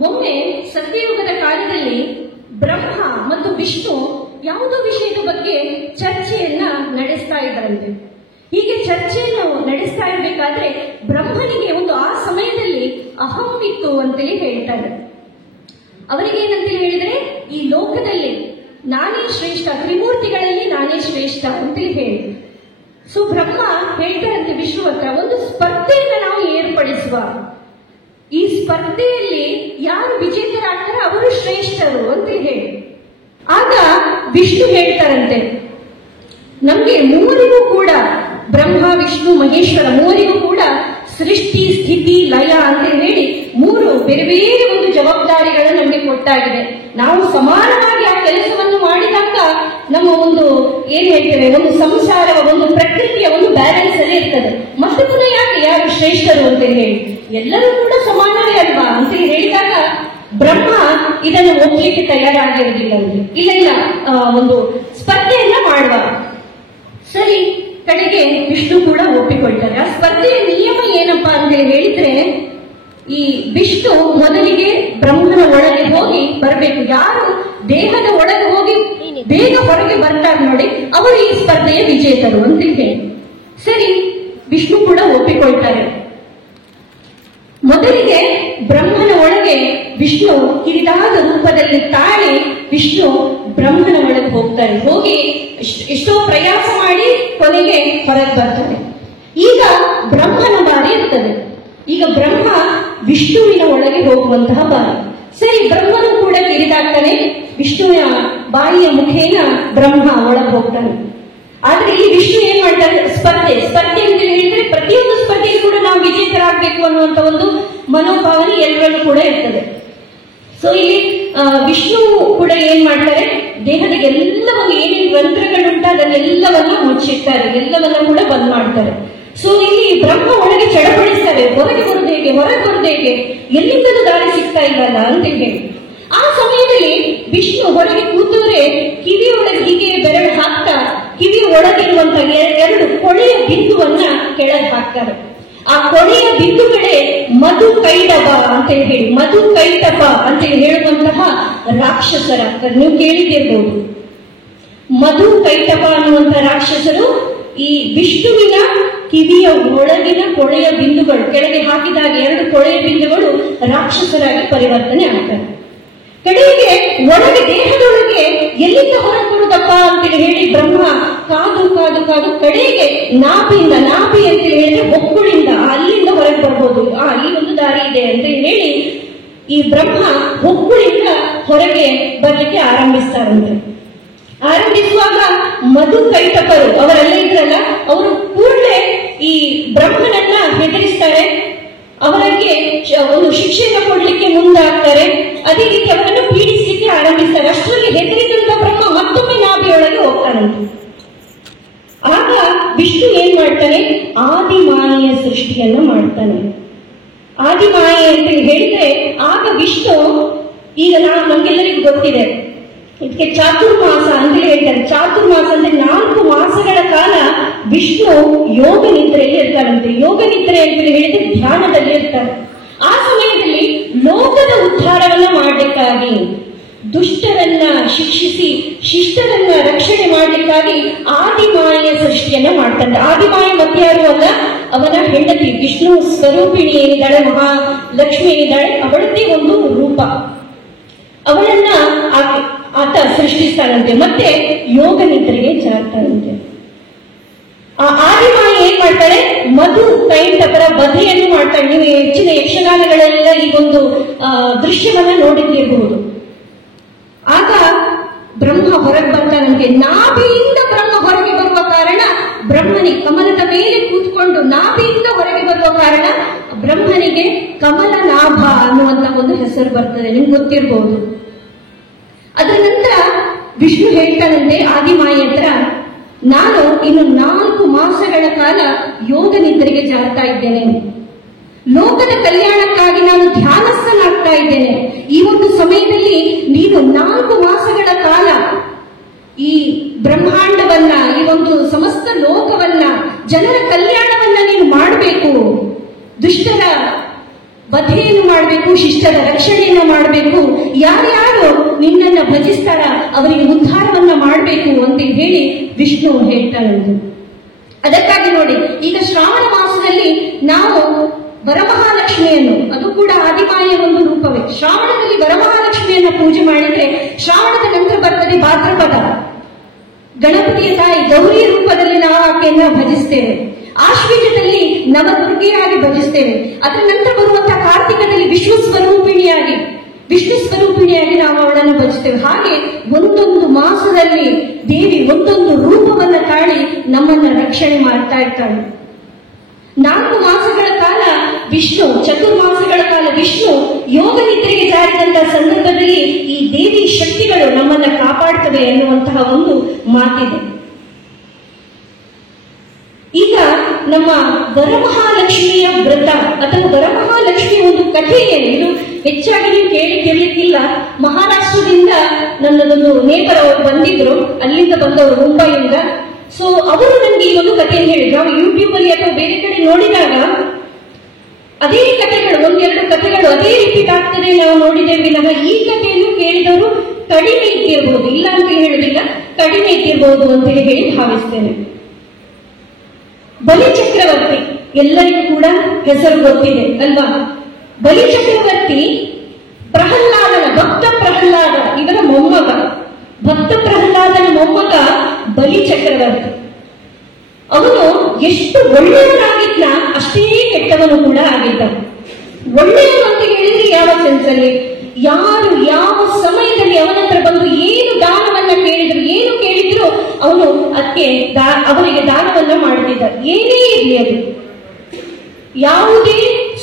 ಒಮ್ಮೆ ಸತ್ಯಯುಗದ ಕಾಲದಲ್ಲಿ ಬ್ರಹ್ಮ ಮತ್ತು ವಿಷ್ಣು ಯಾವುದೋ ವಿಷಯದ ಬಗ್ಗೆ ಚರ್ಚೆಯನ್ನ ನಡೆಸ್ತಾ ಇದ್ದರಂತೆ. ಹೀಗೆ ಚರ್ಚೆಯನ್ನು ನಡೆಸ್ತಾ ಇರಬೇಕಾದ್ರೆ ಬ್ರಹ್ಮನಿಗೆ ಒಂದು ಆ ಸಮಯದಲ್ಲಿ ಅಹಂ ಇತ್ತು ಅಂತೇಳಿ ಹೇಳ್ತಾರೆ. ಅವರಿಗೆ ಏನಂತೇಳಿ ಹೇಳಿದ್ರೆ, ಈ ಲೋಕದಲ್ಲಿ ನಾನೇ ಶ್ರೇಷ್ಠ, ತ್ರಿಮೂರ್ತಿಗಳಲ್ಲಿ ನಾನೇ ಶ್ರೇಷ್ಠ ಅಂತೇಳಿ ಹೇಳಿ. ಸೊ ಬ್ರಹ್ಮ ಹೇಳ್ತಾರಂತೆ ವಿಷ್ಣು ಹತ್ರ, ಒಂದು ಸ್ಪರ್ಧೆಯನ್ನು ನಾವು ಏರ್ಪಡಿಸುವ, ಈ ಸ್ಪರ್ಧೆಯಲ್ಲಿ ಯಾರು ವಿಜೇತರಾಗ್ತಾರೆ ಅವರು ಶ್ರೇಷ್ಠರು ಅಂತ ಹೇಳಿ. ಆಗ ವಿಷ್ಣು ಹೇಳ್ತಾರಂತೆ, ನಮ್ಗೆ ಮೂವರಿಗೂ ಕೂಡ, ಬ್ರಹ್ಮ ವಿಷ್ಣು ಮಹೇಶ್ವರ ಮೂವರಿಗೂ ಕೂಡ ಸೃಷ್ಟಿ ಸ್ಥಿತಿ ಲಯ ಅಂತ ಹೇಳಿ ಮೂರು ಬೇರೆ ಬೇರೆ ಒಂದು ಜವಾಬ್ದಾರಿಗಳು ನಮಗೆ ಕೊಟ್ಟಾಗಿದೆ. ನಾವು ಸಮಾನವಾಗಿ ಆ ಕೆಲಸವನ್ನು ಮಾಡಿದಾಗ ನಮ್ಮ ಒಂದು ಏನ್ ಹೇಳ್ತೇವೆ, ಒಂದು ಸಂಸಾರ, ಒಂದು ಪ್ರಕೃತಿಯ ಒಂದು ಬ್ಯಾಲೆನ್ಸ್ ಅಲ್ಲಿ ಇರ್ತದೆ. ಮತ್ತೆ ಪುನಃ ಯಾಕೆ ಯಾರು ಶ್ರೇಷ್ಠರು ಅಂತ ಹೇಳಿ, ಎಲ್ಲರೂ ಕೂಡ ಸಮಾನವೇ ಅಲ್ವಾ ಅಂತ ಹೇಳಿದಾಗ ಬ್ರಹ್ಮ ಇದನ್ನು ಒಪ್ಪಲಿಕ್ಕೆ ತಯಾರಾಗಿರೋದಿಲ್ಲ. ಇಲ್ಲ ಇಲ್ಲ, ಒಂದು ಸ್ಪರ್ಧೆಯನ್ನ ಮಾಡುವ. ಸರಿ, ಕಡೆಗೆ ವಿಷ್ಣು ಕೂಡ ಒಪ್ಪಿಕೊಳ್ತಾರೆ. ಆ ಸ್ಪರ್ಧೆಯ ನಿಯಮ ಏನಪ್ಪಾ ಅಂತ ಹೇಳಿದ್ರೆ, ಈ ವಿಷ್ಣು ಮೊದಲಿಗೆ ಬ್ರಹ್ಮನ ಒಳಗೆ ಹೋಗಿ ಬರಬೇಕು. ಯಾರು ದೇಹದ ಒಳಗೆ ಹೋಗಿ ಬೇಗ ಹೊರಗೆ ಬರ್ತಾರೆ ನೋಡಿ, ಅವರು ಈ ಸ್ಪರ್ಧೆಯ ವಿಜೇತರು ಅಂತ ಹೇಳಿ. ಸರಿ, ವಿಷ್ಣು ಕೂಡ ಒಪ್ಪಿಕೊಳ್ತಾರೆ. ಮೊದಲಿಗೆ ಬ್ರಹ್ಮನ ಒಳಗೆ ವಿಷ್ಣು ಕಿರಿದಾದ ರೂಪದಲ್ಲಿ ತಾಳಿ ವಿಷ್ಣು ಬ್ರಹ್ಮನ ಒಳಗೆ ಹೋಗ್ತಾರೆ. ಹೋಗಿ ಎಷ್ಟೋ ಪ್ರಯಾಸ ಮಾಡಿ ಕೊನೆಗೆ ಹೊರಗೆ ಬರ್ತಾರೆ. ಈಗ ಬ್ರಹ್ಮನ ಬಾರಿ ಇರ್ತದೆ. ಈಗ ಬ್ರಹ್ಮ ವಿಷ್ಣುವಿನ ಒಳಗೆ ಹೋಗುವಂತಹ ಬಾರಿ. ಸರಿ, ಬ್ರಹ್ಮನು ಕೂಡ ಕಿರಿದಾಗ್ತಾನೆ, ವಿಷ್ಣುವಿನ ಬಾಯಿಯ ಮುಖೇನ ಬ್ರಹ್ಮ ಒಳಗೆ ಹೋಗ್ತಾನೆ. ಆದ್ರೆ ಇಲ್ಲಿ ವಿಷ್ಣು ಏನ್ ಮಾಡ್ತಾರೆ, ಸ್ಪರ್ಧೆ ಅಂತ ಹೇಳಿದ್ರೆ ಪ್ರತಿಯೊಂದು ಸ್ಪರ್ಧೆಗೂ ಕೂಡ ನಾವು ವಿಜೇತರಾಗಬೇಕು ಅನ್ನುವಂತ ಒಂದು ಮನೋಭಾವನೆ ಎಲ್ಲರಲ್ಲೂ ಕೂಡ ಇರ್ತದೆ. ಸೊ ಇಲ್ಲಿ ವಿಷ್ಣು ಕೂಡ ಏನ್ ಮಾಡ್ತಾರೆ, ದೇಹದ ಎಲ್ಲವನ್ನು ಏನೇನು ರಂಧ್ರಗಳುಂಟ ಅದನ್ನೆಲ್ಲವನ್ನ ಮುಚ್ಚಿರ್ತಾರೆ, ಎಲ್ಲವನ್ನ ಕೂಡ ಬಂದ್ ಮಾಡ್ತಾರೆ. ಸೊ ಇಲ್ಲಿ ಬ್ರಹ್ಮ ಒಳಗೆ ಚಡಪಡಿಸ್ತಾರೆ, ಹೊರಗೆ ಬರುದು ಹೇಗೆ, ಎಲ್ಲಿಂದಲೂ ದಾರಿ ಸಿಗ್ತಾ ಇಲ್ಲಲ್ಲ ಅಂತ ಹೇಳಿ. ಆ ಸಮಯದಲ್ಲಿ ವಿಷ್ಣು ಹೊರಗೆ ಕೂತವರೆ ಕಿವಿಯೊಳಗೆ ಹೀಗೆ ಬೆರಳು ಹಾಕ್ತಾ ಕಿವಿಯ ಒಳಗಿರುವಂತಹ ಎರಡು ಕೊಳೆಯ ಬಿಂದುವನ್ನ ಕೆಳಗೆ ಹಾಕ್ತಾರೆ. ಆ ಕೊಳೆಯ ಬಿಂದುಗಳೇ ಮಧು ಕೈಟಭ ಅಂತ ಹೇಳಿ, ಮಧು ಕೈಟಭ ಅಂತ ಹೇಳುವಂತಹ ರಾಕ್ಷಸರಾಗ್ತಾರೆ. ನೀವು ಕೇಳಿದಿರ್ಬೋದು, ಮಧು ಕೈಟಭ ಅನ್ನುವಂತಹ ರಾಕ್ಷಸರು ಈ ವಿಷ್ಣುವಿನ ಕಿವಿಯ ಒಳಗಿನ ಕೊಳೆಯ ಬಿಂದುಗಳು ಕೆಳಗೆ ಹಾಕಿದಾಗ ಎರಡು ಕೊಳೆಯ ಬಿಂದುಗಳು ರಾಕ್ಷಸರಾಗಿ ಪರಿವರ್ತನೆ ಆಗ್ತಾರೆ. ಕಡೆಗೆ ಒಳಗೆ ದೇಹದೊಳಗೆ ಎಲ್ಲಿಂದ ಹೊರಗೆ ಬರುತ್ತಪ್ಪ ಅಂತೇಳಿ ಹೇಳಿ ಬ್ರಹ್ಮ ಕಾದು ಕಡೆಗೆ ನಾಭಿ ಅಂತ ಹೇಳಿದ್ರೆ ಹೊಕ್ಕುಳಿಂದ ಅಲ್ಲಿಂದ ಹೊರಗೆ ಬರ್ಬೋದು, ಈ ಒಂದು ದಾರಿ ಇದೆ ಅಂತ ಹೇಳಿ ಈ ಬ್ರಹ್ಮ ಹೊಕ್ಕುಳಿಂದ ಹೊರಗೆ ಬರಲಿಕ್ಕೆ ಆರಂಭಿಸ್ತಾರಂತೆ. ಆರಂಭಿಸುವಾಗ ಮಧು ಕೈಟಪರು ಅವರೆಲ್ಲ ಇದ್ರಲ್ಲ, ಅವರು ಕೂಡಲೇ ಈ ಬ್ರಹ್ಮನನ್ನ ಹೆದರಿಸ್ತಾರೆ, ಅವರಿಗೆ ಒಂದು ಶಿಕ್ಷೆಯನ್ನು ಕೊಡ್ಲಿಕ್ಕೆ ಮುಂದಾಗ್ತಾರೆ. ಅದೇ ರೀತಿ ಅವರನ್ನು ಪೀಡಿಸಲಿಕ್ಕೆ ಆರಂಭಿಸ್ತಾರೆ. ಅಷ್ಟರಲ್ಲಿ ಹೆದರಿದಂತ ಬ್ರಹ್ಮ ಮತ್ತೊಮ್ಮೆ ನಾಭಿಯೊಳಗೆ ಹೋಗ್ತಾನಂತೆ. ಆಗ ವಿಷ್ಣು ಏನ್ ಮಾಡ್ತಾನೆ, ಆದಿಮಾಯೆಯ ಸೃಷ್ಟಿಯನ್ನ ಮಾಡ್ತಾನೆ. ಆದಿಮಾಯೆ ಅಂತ ಹೇಳಿದ್ರೆ ಆಗ ವಿಷ್ಣು, ಈಗ ನಮ್ಗೆಲ್ಲರಿಗೂ ಗೊತ್ತಿದೆ, ಇದಕ್ಕೆ ಚಾತುರ್ಮಾಸ ಅಂತ ಹೇಳ್ತಾರೆ. ಚಾತುರ್ಮಾಸ ಅಂದ್ರೆ 4 ಮಾಸಗಳ ಕಾಲ ವಿಷ್ಣು ಯೋಗ ನಿದ್ರೆಯಲ್ಲಿ ಇರ್ತಾರಂತೆ. ಯೋಗ ನಿದ್ರೆ ಅಂತ ಹೇಳಿದ್ರೆ ಧ್ಯಾನದಲ್ಲಿ ಇರ್ತಾರೆ. ಆ ಸಮಯದಲ್ಲಿ ಲೋಕದ ಉದ್ಧಾರವನ್ನ ಮಾಡಲಿಕ್ಕಾಗಿ, ದುಷ್ಟರನ್ನ ಶಿಕ್ಷಿಸಿ ಶಿಷ್ಟರನ್ನ ರಕ್ಷಣೆ ಮಾಡಲಿಕ್ಕಾಗಿ ಆದಿಮಾಯೆಯ ಸೃಷ್ಟಿಯನ್ನ ಮಾಡ್ತಾರೆ. ಆದಿಮಾಯೆ ಮತ್ತೆ ಯಾರು ಅಲ್ಲ, ಅವನ ಹೆಂಡತಿ ವಿಷ್ಣು ಸ್ವರೂಪಿಣಿ ಏನಿದ್ದಾಳೆ, ಮಹಾಲಕ್ಷ್ಮಿ ಏನಿದ್ದಾಳೆ, ಅವಳದ್ದೇ ಒಂದು ರೂಪ. ಅವಳನ್ನ ಆತ ಸೃಷ್ಟಿಸ್ತಾನಂತೆ, ಮತ್ತೆ ಯೋಗ ನಿದ್ರೆಗೆ ಜಾರ್ತಾನಂತೆ. ಆ ಆದಿಮಾಯೆ ಏನ್ ಮಾಡ್ತಾಳೆ, ಮಧು ಕೈಟಪರ ವಧೆಯನ್ನು ಮಾಡ್ತಾಳೆ. ನೀವು ಹೆಚ್ಚಿನ ಯಕ್ಷಗಾನಗಳೆಲ್ಲ ಈ ಒಂದು ದೃಶ್ಯವನ್ನ ನೋಡಿದಿರಬಹುದು. ಆಗ ಬ್ರಹ್ಮ ಹೊರಗೆ ಬರ್ತಾನಂತೆ. ನಾಭಿಯಿಂದ ಬ್ರಹ್ಮ ಹೊರಗೆ ಬರುವ ಕಾರಣ ಬ್ರಹ್ಮನಿಗೆ, ಕಮಲದ ಮೇಲೆ ಕೂತ್ಕೊಂಡು ನಾಭಿಯಿಂದ ಹೊರಗೆ ಬರುವ ಕಾರಣ ಬ್ರಹ್ಮನಿಗೆ ಕಮಲ ನಾಭ ಅನ್ನುವಂತ ಒಂದು ಹೆಸರು ಬರ್ತದೆ, ನಿಮ್ಗೆ ಗೊತ್ತಿರಬಹುದು. ಅದರ ನಂತರ ವಿಷ್ಣು ಹೇಳ್ತಾನಂತೆ ಆದಿಮಾಯೆ ಹತ್ರ, ನಾನು ಇನ್ನು 4 ಮಾಸಗಳ ಕಾಲ ಯೋಗ ನಿದ್ರೆಗೆ ಜಾರ್ತಾ ಇದ್ದೇನೆ. ಲೋಕದ ಕಲ್ಯಾಣಕ್ಕಾಗಿ ನಾನು ಧ್ಯಾನಸ್ಥನಾಗ್ತಾ ಇದ್ದೇನೆ. ಈ ಒಂದು ಸಮಯದಲ್ಲಿ ನೀನು 4 ಮಾಸಗಳ ಕಾಲ ಈ ಬ್ರಹ್ಮಾಂಡವನ್ನ, ಈ ಒಂದು ಸಮಸ್ತ ಲೋಕವನ್ನ ಜನರ ಕಲ್ಯಾಣವನ್ನ ನೀನು ಮಾಡಬೇಕು, ದುಷ್ಟರ ವಧೆಯನ್ನು ಮಾಡಬೇಕು, ಶಿಷ್ಟರ ರಕ್ಷಣೆಯನ್ನ ಮಾಡಬೇಕು, ಯಾರ್ಯಾರು ನಿನ್ನನ್ನ ಭಜಿಸ್ತಾರ ಅವರಿಗೆ ಉದ್ಧಾರವನ್ನ ಮಾಡಬೇಕು ಅಂತ ಹೇಳಿ ವಿಷ್ಣು ಹೇಳ್ತಾನೆ. ಅದಕ್ಕಾಗಿ ನೋಡಿ, ಈಗ ಶ್ರಾವಣ ಮಾಸದಲ್ಲಿ ನಾವು ವರಮಹಾಲಕ್ಷ್ಮಿಯನ್ನು, ಅದು ಕೂಡ ಆದಿಮಾಯಿಯ ಒಂದು ರೂಪವೇ, ಶ್ರಾವಣದಲ್ಲಿ ವರಮಹಾಲಕ್ಷ್ಮಿಯನ್ನ ಪೂಜೆ ಮಾಡಿದ್ರೆ ಶ್ರಾವಣದ ನಂತರ ಬರ್ತದೆ ಭಾದ್ರಪದ, ಗಣಪತಿಯ ತಾಯಿ ಗೌರಿ ರೂಪದಲ್ಲಿ ನಾವು ಆಕೆಯನ್ನ ಭಜಿಸ್ತೇವೆ. ಆಶ್ವೀಜದಲ್ಲಿ ನವದುರ್ಗೆಯಾಗಿ ಭಜಿಸ್ತೇವೆ. ಅದರ ನಂತರ ಬರುವಂತಹ ಕಾರ್ತಿಕದಲ್ಲಿ ವಿಷ್ಣು ಸ್ವರೂಪಿಣಿಯಾಗಿ ನಾವು ಅವಳನ್ನು ಭಜಿಸ್ತೇವೆ. ಹಾಗೆ ಒಂದೊಂದು ಮಾಸದಲ್ಲಿ ದೇವಿ ಒಂದೊಂದು ರೂಪವನ್ನ ತಾಳಿ ನಮ್ಮನ್ನ ರಕ್ಷಣೆ ಮಾಡ್ತಾ ಇರ್ತಾಳೆ. 4 ಮಾಸಗಳ ಕಾಲ ವಿಷ್ಣು, ಚತುರ್ಮಾಸಗಳ ಕಾಲ ವಿಷ್ಣು ಯೋಗ ನಿದ್ರೆಗೆ ಜಾರಿದಂತಹ ಸಂದರ್ಭದಲ್ಲಿ ಈ ದೇವಿ ಶಕ್ತಿಗಳು ನಮ್ಮನ್ನ ಕಾಪಾಡ್ತವೆ ಎನ್ನುವಂತಹ ಒಂದು ಮಾತಿದೆ. ಈಗ ನಮ್ಮ ವರಮಹಾಲಕ್ಷ್ಮಿಯ ವ್ರತ ಅಥವಾ ವರಮಹಾಲಕ್ಷ್ಮಿಯ ಒಂದು ಕಥೆ ಏನು, ಇದು ಹೆಚ್ಚಾಗಿ ನೀವು ಕೇಳಿಕ್ಕಿಲ್ಲ. ಮಹಾರಾಷ್ಟ್ರದಿಂದ ನನ್ನದೊಂದು ನೇತರ ಅವರು ಬಂದಿದ್ರು, ಅಲ್ಲಿಂದ ಬಂದವರು ಮುಂಬೈಯಿಂದ. ಸೊ ಅವರು ನನಗೆ ಈ ಒಂದು ಕಥೆಯನ್ನು ಹೇಳಿದ್ರು. ನಾವು ಯೂಟ್ಯೂಬ್ ಅಲ್ಲಿ ಅಥವಾ ಬೇರೆ ಕಡೆ ನೋಡಿದಾಗ ಅದೇ ಕಥೆಗಳು, 1-2 ಕಥೆಗಳು ಅದೇ ರಿಪೀಟ್ ಆಗ್ತದೆ ನಾವು ನೋಡಿದ್ದೇವೆ. ನಮ್ಮ ಈ ಕಥೆಯನ್ನು ಕೇಳಿದವರು ಕಡಿಮೆ ಇದ್ದಿರಬಹುದು, ಇಲ್ಲ ಅಂತ ಹೇಳುದಿಲ್ಲ, ಕಡಿಮೆ ಇದ್ದಿರಬಹುದು ಅಂತ ಹೇಳಿ ಭಾವಿಸ್ತೇನೆ. ಬಲಿ ಚಕ್ರವರ್ತಿ ಎಲ್ಲರಿಗೂ ಕೂಡ ಹೆಸರು ಗೊತ್ತಿದೆ ಅಲ್ವಾ? ಬಲಿ ಚಕ್ರವರ್ತಿ ಪ್ರಹ್ಲಾದನ, ಭಕ್ತ ಪ್ರಹ್ಲಾದ ಇವರ ಮೊಮ್ಮಗ, ಭಕ್ತ ಪ್ರಹ್ಲಾದನ ಮೊಮ್ಮಗ ಬಲಿ ಚಕ್ರವರ್ತಿ. ಅವನು ಎಷ್ಟು ಒಳ್ಳೆಯವನಾಗಿದ್ದ ಅಷ್ಟೇ ಕೆಟ್ಟವನು ಕೂಡ ಆಗಿದ್ದ. ಒಳ್ಳೆಯವನು ಅಂತ ಹೇಳಿದ್ರೆ ಯಾವ ಸೆನ್ಸಲ್ಲಿ, ಯಾರು ಯಾವ ಸಮಯದಲ್ಲಿ ಅವನ ಹತ್ರ ಬಂದು ಏನು ದಾನವನ್ನ ಕೇಳಿದ್ರು, ಏನು ಕೇಳಿದ್ರು ಅವನು ಅದಕ್ಕೆ ಅವರಿಗೆ ದಾನವನ್ನ ಮಾಡುತ್ತಿದ್ದ. ಏನೇ ಇರಲಿ ಅದು, ಯಾವುದೇ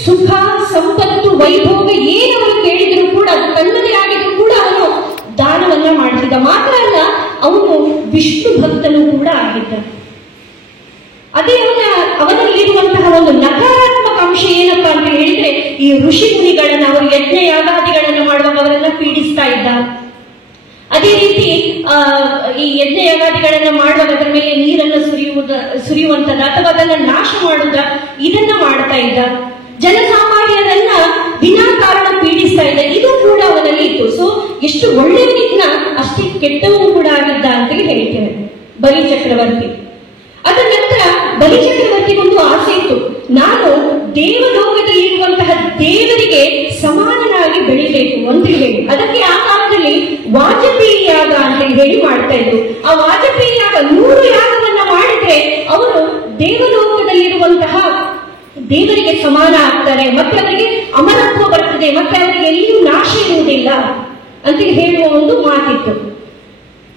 ಸುಖ ಸಂಪತ್ತು ವೈಭೋಗ ಏನವರು ಕೇಳಿದ್ರು ಕೂಡ, ಅದು ತನ್ನದೇ ಆಗಿದ್ರು ಕೂಡ ಅವನು ದಾನವನ್ನ ಮಾಡ್ತಿದ್ದ. ಮಾತ್ರ ಅಲ್ಲ, ಅವನು ವಿಷ್ಣು ಭಕ್ತನು ಕೂಡ ಆಗಿದ್ದ. ಅದೇ ಅವನಲ್ಲಿರುವಂತಹ ಒಂದು ನಕಾರಾತ್ಮಕ ಅಂಶ ಏನಪ್ಪಾ ಅಂತ ಹೇಳಿದ್ರೆ, ಈ ಋಷಿ ಮುನಿಗಳನ್ನ, ಅವರು ಯಜ್ಞ ಯಾಗಾದಿಗಳನ್ನ ಮಾಡುವಾಗ ಅವರನ್ನ ಪೀಡಿಸ್ತಾ ಇದ್ದ. ಅದೇ ರೀತಿ ಈ ಯಜ್ಞ ಯಾಗಾದಿಗಳನ್ನ ಮಾಡುವಾಗ ಅದರ ಮೇಲೆ ನೀರನ್ನು ಸುರಿಯುವಂತದ ಅಥವಾ ಅದನ್ನ ನಾಶ ಮಾಡುವುದ, ಇದನ್ನ ಮಾಡ್ತಾ ಇದ್ದ. ಜನಸಾಮಾನ್ಯರನ್ನ ವಿನಾಕಾರಣ ಪೀಡಿಸ್ತಾ ಇದ್ದ. ಇದು ಕೂಡ ಅವನಲ್ಲಿ ಇತ್ತು. ಸೊ ಎಷ್ಟು ಒಳ್ಳೆಯವನಿದ್ದ ಅಷ್ಟೇ ಕೆಟ್ಟವನು ಕೂಡ ಆಗಿದ್ದ ಅಂತ ಹೇಳ್ತೇವೆ ಬಲಿ ಚಕ್ರವರ್ತಿ. ಅದರ ನಂತರ ಬಲಿ ಚಕ್ರವರ್ತಿಗೊಂದು ಆಸೆ ಇತ್ತು, ನಾನು ದೇವಲೋಕದಲ್ಲಿರುವಂತಹ ದೇವರಿಗೆ ಸಮಾನನಾಗಿ ಬೆಳಿಬೇಕು ಅಂತ ಹೇಳಿ. ಅದಕ್ಕೆ ಆ ಕಾಲದಲ್ಲಿ ವಾಜಪೇಯಿ ಯಾಗ ಅಂತ ಹೇಳಿ ಮಾಡ್ತಾ ಇದ್ರು. ಆ ವಾಜಪೇಯಿ ಯಾಗ 100 ಯಾಗವನ್ನ ಮಾಡಿದ್ರೆ ಅವರು ದೇವಲೋಕದಲ್ಲಿರುವಂತಹ ದೇವರಿಗೆ ಸಮಾನ ಆಗ್ತಾರೆ, ಮತ್ತೆ ಅವರಿಗೆ ಅಮರತ್ವ ಬರ್ತದೆ, ಮತ್ತೆ ಅವರಿಗೆ ಎಲ್ಲಿಯೂ ನಾಶ ಇರುವುದಿಲ್ಲ ಅಂತ ಹೇಳುವ ಒಂದು ಮಾತಿತ್ತು.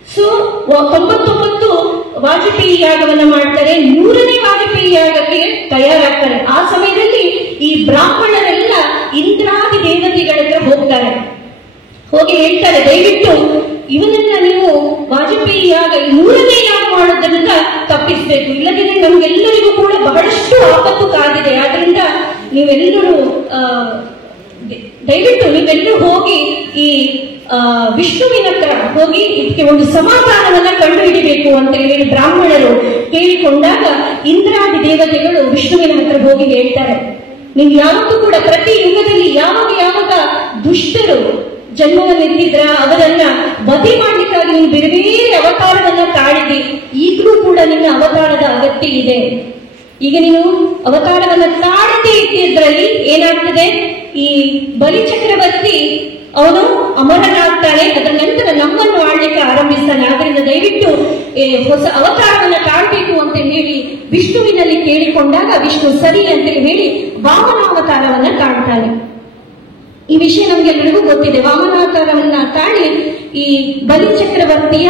ಸೊ 99 ವಾಜಪೇಯಿ ಯಾಗವನ್ನ ಮಾಡ್ತಾರೆ, 100ನೇ ವಾಜಪೇಯಿ ಯಾಗಕ್ಕೆ ತಯಾರಾಗ್ತಾರೆ. ಆ ಸಮಯದಲ್ಲಿ ಈ ಬ್ರಾಹ್ಮಣರೆಲ್ಲ ಇಂದ್ರಾದಿ ದೇವತೆಗಳ ಹತ್ರ ಹೋಗ್ತಾರೆ, ಹೋಗಿ ಹೇಳ್ತಾರೆ, ದಯವಿಟ್ಟು ಇವನನ್ನ ನೀವು ವಾಜಪೇಯಿ ಯಾಗ 100ನೇ ಯಾಗ ಮಾಡೋದ್ರಿಂದ ತಪ್ಪಿಸ್ಬೇಕು, ಇಲ್ಲದಿದ್ರೆ ನಮ್ಗೆಲ್ಲರಿಗೂ ಕೂಡ ಬಹಳಷ್ಟು ಆಪತ್ತು ಕಾದಿದೆ. ಆದ್ರಿಂದ ನೀವೆಲ್ಲರೂ ದಯವಿಟ್ಟು ನೀವೆಲ್ಲರೂ ಹೋಗಿ ಈ ವಿಷ್ಣುವಿನ ಹತ್ರ ಹೋಗಿ ಇದಕ್ಕೆ ಒಂದು ಸಮಾಧಾನವನ್ನ ಕಂಡುಹಿಡಿಬೇಕು ಅಂತ ಹೇಳಿ ಬ್ರಾಹ್ಮಣರು ಹೇಳಿಕೊಂಡಾಗ ಇಂದ್ರಾದಿ ದೇವತೆಗಳು ವಿಷ್ಣುವಿನ ಹತ್ರ ಹೋಗಿ ಹೇಳ್ತಾರೆ, ನೀವು ಯಾವತ್ತೂ ಕೂಡ ಪ್ರತಿ ಯುಗದಲ್ಲಿ ಯಾವಾಗ ದುಷ್ಟರು ಜನ್ಮವನ್ನೆತ್ತಿದ್ರ ಅವರನ್ನ ವಧೆ ಮಾಡ್ಲಿಕ್ಕಾಗಿ ನೀವು ಬೇರೆ ಬೇರೆ ಅವತಾರವನ್ನ ತಾಳಿದಿ, ಈಗಲೂ ಕೂಡ ನಿನ್ನ ಅವತಾರದ ಅಗತ್ಯ ಇದೆ. ಈಗ ನೀನು ಅವತಾರವನ್ನ ತಾಳದೇ ಇದ್ದಿದ್ರಲ್ಲಿ ಏನಾಗ್ತದೆ, ಈ ಬಲಿ ಚಕ್ರವರ್ತಿ ಅವನು ಅಮರನಾಗ್ತಾನೆ, ಅದರ ನಂತರ ನಮ್ಮನ್ನು ಆಳ್ಲಿಕ್ಕೆ ಆರಂಭಿಸ್ತಾನೆ. ಆದ್ರಿಂದ ದಯವಿಟ್ಟು ಹೊಸ ಅವತಾರವನ್ನ ತಾಳ್ಬೇಕು ಅಂತ ಹೇಳಿ ವಿಷ್ಣುವಿನಲ್ಲಿ ಕೇಳಿಕೊಂಡಾಗ ವಿಷ್ಣು ಸರಿ ಅಂತ ಹೇಳಿ ವಾಮನಾವತಾರವನ್ನ ತಾಳ್ತಾನೆ. ಈ ವಿಷಯ ನಮ್ಗೆಲ್ಲರಿಗೂ ಗೊತ್ತಿದೆ. ವಾಮನಾವತಾರವನ್ನ ತಾಳಿ ಈ ಬಲಿ ಚಕ್ರವರ್ತಿಯ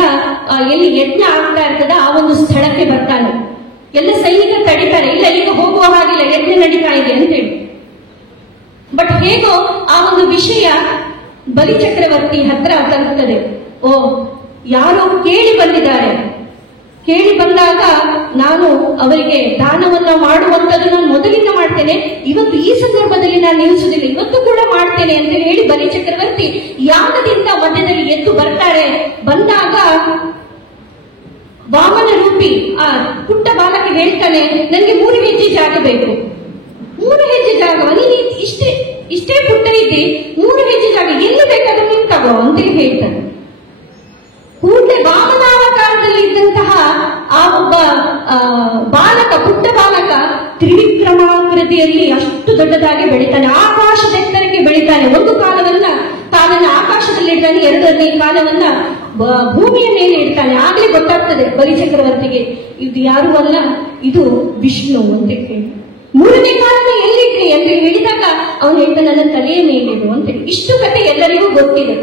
ಎಲ್ಲಿ ಯಜ್ಞ ಆಗ್ತಾ ಇರ್ತದ ಆ ಒಂದು ಸ್ಥಳಕ್ಕೆ ಬರ್ತಾನೆ. ಎಲ್ಲ ಸೈನಿಕರು ತಡಿತಾರೆ, ಇಲ್ಲ ಈಗ ಹೋಗುವ ಹಾಗಿಲ್ಲ, ಯಜ್ಞ ನಡೀತಾ ಇದೆ ಅಂತೇಳಿ. ಬಟ್ ಹೇಗೋ ಆ ಒಂದು ವಿಷಯ ಬಲಿ ಚಕ್ರವರ್ತಿ ಹತ್ರ ತಲುಪ್ತದೆ. ಓ, ಯಾರೋ ಕೇಳಿ ಬಂದಿದ್ದಾರೆ, ಕೇಳಿ ಬಂದಾಗ ನಾನು ಅವರಿಗೆ ದಾನವನ್ನ ಮಾಡುವಂತದ್ದು ನಾನು ಮೊದಲಿಂದ ಮಾಡ್ತೇನೆ, ಇವತ್ತು ಈ ಸಂದರ್ಭದಲ್ಲಿ ನಾನು ನಿಲ್ಲಿಸುವುದಿಲ್ಲ, ಇವತ್ತು ಕೂಡ ಮಾಡ್ತೇನೆ ಅಂತ ಹೇಳಿ ಬಲಿ ಚಕ್ರವರ್ತಿ ಯಾಗದಿಂದ ಮಧ್ಯದಲ್ಲಿ ಎದ್ದು ಬರ್ತಾರೆ. ಬಂದಾಗ ವಾಮನ ರೂಪಿ ಆ ಪುಟ್ಟ ಬಾಲಕ ಹೇಳ್ತಾನೆ, ನನಗೆ 3 ಹೆಜ್ಜೆ ಜಾಗ ಬೇಕು. 3 ಹೆಜ್ಜೆ ಜಾಗ, ನೀನು ಇಷ್ಟೇ ಪುಟ್ಟ ಇದ್ದಿ, 3 ಹೆಜ್ಜೆ ಜಾಗ ಎಲ್ಲಿ ಬೇಕಾದ್ರೂ ನೀನು ತಗೋ ಅಂತ ಹೇಳ್ತಾನೆ. ಕೂಡಲೇ ವಾಮನಾವತಾರದಲ್ಲಿ ಇದ್ದಂತಹ ಆ ಒಬ್ಬ ಪುಟ್ಟ ಬಾಲಕ ತ್ರಿವಿಕ್ರಮಾಕೃತಿಯಲ್ಲಿ ಅಷ್ಟು ದೊಡ್ಡದಾಗಿ ಬೆಳಿತಾನೆ, ಆಕಾಶದೆತ್ತರಕ್ಕೆ ಬೆಳಿತಾನೆ. ಒಂದು ಕಾಲವನ್ನ ಆಕಾಶದಲ್ಲಿ ಇಡ್ತಾನೆ, 2ನೇ ಕಾಲವನ್ನ ಭೂಮಿಯ ಮೇಲೆ ಇಡ್ತಾನೆ. ಆಗ್ಲೇ ಗೊತ್ತಾಗ್ತದೆ ಬಲಿಚಕ್ರವರ್ತಿಗೆ, ಇದು ಯಾರು ಅಲ್ಲ, ಇದು ವಿಷ್ಣು ಅಂತ ಹೇಳಿ. 3ನೇ ಕಾಲನ ಎಲ್ಲಿಟ್ರಿ ಅಂತ ಹೇಳಿದಾಗ ಅವನು ಹೇಳ್ತಾನೆ, ನನ್ನ ತಲೆಯ ಮೇಲಿಡು ಅಂತ. ಇಷ್ಟು ಕಥೆ ಎಲ್ಲರಿಗೂ ಗೊತ್ತಿದೆ.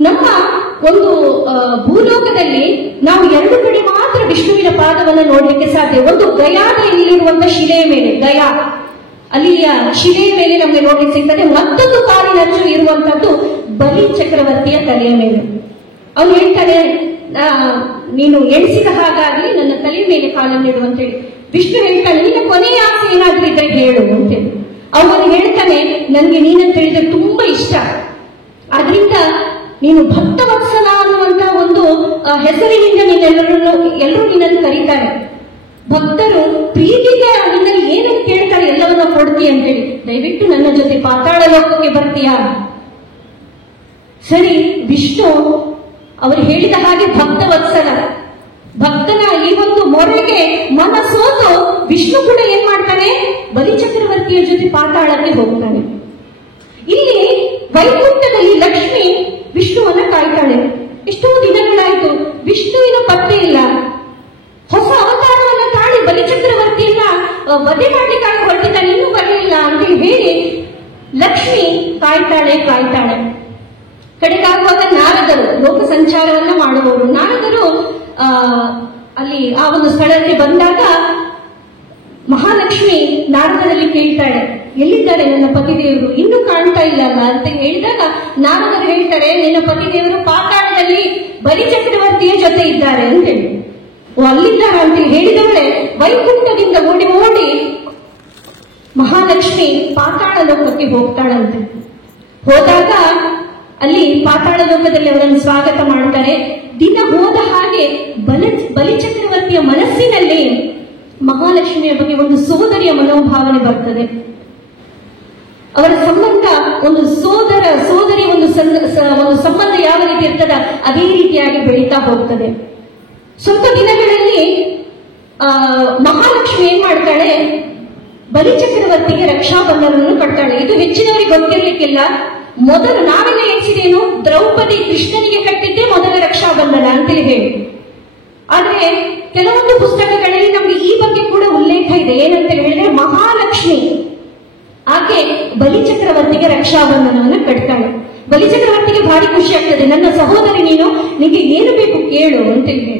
ನಮ್ಮ ಒಂದು ಭೂಲೋಕದಲ್ಲಿ ನಾವು 2 ಕಡೆ ಮಾತ್ರ ವಿಷ್ಣುವಿನ ಪಾದವನ್ನು ನೋಡ್ಲಿಕ್ಕೆ ಸಾಧ್ಯ. ಒಂದು ಗಯಾದ ಇಲ್ಲಿರುವಂತಹ ಶಿಲೆಯ ಮೇಲೆ, ಗಯಾ ಅಲ್ಲಿಯ ಶಿಲೆಯ ಮೇಲೆ ನಮಗೆ ನೋಡ್ಲಿಕ್ಕೆ ಸಿಗ್ತದೆ. ಮತ್ತೊಂದು ಕಾಲಿನಂಚು ಇರುವಂತದ್ದು ಬಲಿ ಚಕ್ರವರ್ತಿಯ ತಲೆಯ ಮೇಲೆ. ಅವನು ಹೇಳ್ತಾನೆ, ನೀನು ಎಣಿಸಿದ ಹಾಗಾಗಿ ನನ್ನ ತಲೆಯ ಮೇಲೆ ಕಾಲನ್ನಿಡು ಅಂತೇಳಿ. ವಿಷ್ಣು ಹೇಳ್ತಾನೆ, ನಿನ್ನ ಕೊನೆಯ ಆಸೆ ಏನಾದ್ರೂ ಇದ್ರೆ ಹೇಳು ಅಂತೇಳಿ. ಅವನು ಹೇಳ್ತಾನೆ, ನನಗೆ ನೀನಂತ ಹೇಳಿದ್ರೆ ತುಂಬಾ ಇಷ್ಟ, ಆದ್ರಿಂದ ನೀನು ಭಕ್ತವತ್ಸಲ ಅನ್ನುವಂತ ಒಂದು ಹೆಸರಿನಿಂದ ಎಲ್ಲರೂ ನಿನ್ನನ್ನು ಕರೀತಾರೆ. ಭಕ್ತರು ಪ್ರೀತಿಗೆ ನಿನ್ನಲ್ಲಿ ಏನು ಕೇಳ್ತಾರೆ ಎಲ್ಲವನ್ನ ಕೊಡ್ತೀಯ ಅಂತೇಳಿ. ದಯವಿಟ್ಟು ನನ್ನ ಜೊತೆ ಪಾತಾಳ ಲೋಕಕ್ಕೆ ಬರ್ತೀಯಾ? ಸರಿ, ವಿಷ್ಣು ಅವರು ಹೇಳಿದ ಹಾಗೆ ಭಕ್ತವತ್ಸಲ, ಭಕ್ತನ ಈ ಒಂದು ಮೊರೆಗೆ ಮನಸೋತು ವಿಷ್ಣು ಕೂಡ ಏನ್ ಮಾಡ್ತಾನೆ, ಬಲಿಚಕ್ರವರ್ತಿಯ ಜೊತೆ ಪಾತಾಳಕ್ಕೆ ಹೋಗ್ತಾನೆ. ಇಲ್ಲಿ ವೈಕುಂಠದಲ್ಲಿ ಲಕ್ಷ್ಮಿ ವಿಷ್ಣುವನ್ನ ಕಾಯ್ತಾಳೆ. ಎಷ್ಟೋ ದಿನಗಳಾಯ್ತು, ವಿಷ್ಣುವಿನ ಪತ್ತೆ ಇಲ್ಲ. ಹೊಸ ಅವತಾರವನ್ನ ತಾಳಿ ಬಲಿಚಕ್ರವರ್ತಿಯನ್ನ ವಧೆ ಮಾಡ್ಲಿಕ್ಕಾಗಿ ಹೊರಟಿದ್ದಾನೆ, ಇನ್ನೂ ಬರಲಿಲ್ಲ ಅಂತ ಹೇಳಿ ಲಕ್ಷ್ಮಿ ಕಾಯ್ತಾಳೆ. ಕಡೆಗಾಗುವಾಗ ನಾರದರು, ಲೋಕ ಸಂಚಾರವನ್ನ ಮಾಡುವವರು ನಾರದರು ಅಲ್ಲಿ ಆ ಒಂದು ಸ್ಥಳಕ್ಕೆ ಬಂದಾಗ ಮಹಾಲಕ್ಷ್ಮಿ ನಾರದರಲ್ಲಿ ಕೇಳ್ತಾಳೆ, ಎಲ್ಲಿದ್ದಾರೆ ನನ್ನ ಪತಿದೇವರು, ಇನ್ನೂ ಕಾಣ್ತಾ ಇಲ್ಲ ಅಂತ ಹೇಳಿದಾಗ ನಾರದರು ಹೇಳ್ತಾರೆ, ನಿನ್ನ ಪತಿದೇವರು ಪಾತಾಳದಲ್ಲಿ ಬಲಿಚಕ್ರವರ್ತಿಯ ಜೊತೆ ಇದ್ದಾರೆ ಅಂತೇಳಿ. ಅಲ್ಲಿದ್ದಾರೆ ಅಂತ ಹೇಳಿದವಳೆ ವೈಕುಂಠದಿಂದ ಓಡಿ ಮಹಾಲಕ್ಷ್ಮಿ ಪಾತಾಳ ಲೋಕಕ್ಕೆ ಹೋಗ್ತಾಳಂತೆ. ಹೋದಾಗ ಅಲ್ಲಿ ಪಾತಾಳ ಲೋಕದಲ್ಲಿ ಅವರನ್ನು ಸ್ವಾಗತ ಮಾಡ್ತಾರೆ. ದಿನ ಹೋದ ಹಾಗೆ ಬಲಿಚಕ್ರವರ್ತಿಯ ಮನಸ್ಸಿನಲ್ಲಿ ಮಹಾಲಕ್ಷ್ಮಿಯ ಬಗ್ಗೆ ಒಂದು ಸೋದರಿಯ ಮನೋಭಾವನೆ ಬರ್ತದೆ. ಅವರ ಸಂಬಂಧ ಒಂದು ಸೋದರಿ ಒಂದು ಸಂಬಂಧ ಯಾವ ರೀತಿ ಇರ್ತದ ಅದೇ ರೀತಿಯಾಗಿ ಬೆಳೀತಾ ಹೋಗ್ತದೆ. ಸ್ವಲ್ಪ ದಿನಗಳಲ್ಲಿ ಮಹಾಲಕ್ಷ್ಮಿ ಏನ್ ಮಾಡ್ತಾಳೆ, ಬಲಿಚಕ್ರವರ್ತಿಗೆ ರಕ್ಷಾಬಂಧನವನ್ನು ಕಟ್ತಾಳೆ. ಇದು ಹೆಚ್ಚಿನವರಿಗೆ ಗೊತ್ತಿರ್ಲಿಕ್ಕಿಲ್ಲ. ಮೊದಲು ನಾವೆಲ್ಲ ಎಣಿಸಿದೇನು, ದ್ರೌಪದಿ ಕೃಷ್ಣನಿಗೆ ಕಟ್ಟಿದ್ದೇ ಮೊದಲ ರಕ್ಷಾಬಂಧನ ಅಂತೇಳಿ ಹೇಳಿ. ಆದ್ರೆ ಕೆಲವೊಂದು ಪುಸ್ತಕಗಳಲ್ಲಿ ನಮ್ಗೆ ಈ ಬಗ್ಗೆ ಕೂಡ ಉಲ್ಲೇಖ ಇದೆ. ಏನಂತ ಹೇಳಿದ್ರೆ, ಮಹಾಲಕ್ಷ್ಮಿ ಆಕೆ ಬಲಿಚಕ್ರವರ್ತಿಗೆ ರಕ್ಷಾಬಂಧನವನ್ನು ಕಟ್ತಾಳೆ. ಬಲಿಚಕ್ರವರ್ತಿಗೆ ಭಾರಿ ಖುಷಿ ಆಗ್ತದೆ, ನನ್ನ ಸಹೋದರಿ ನಿನಗೆ ಏನು ಬೇಕು ಕೇಳು ಅಂತ ಹೇಳಿ.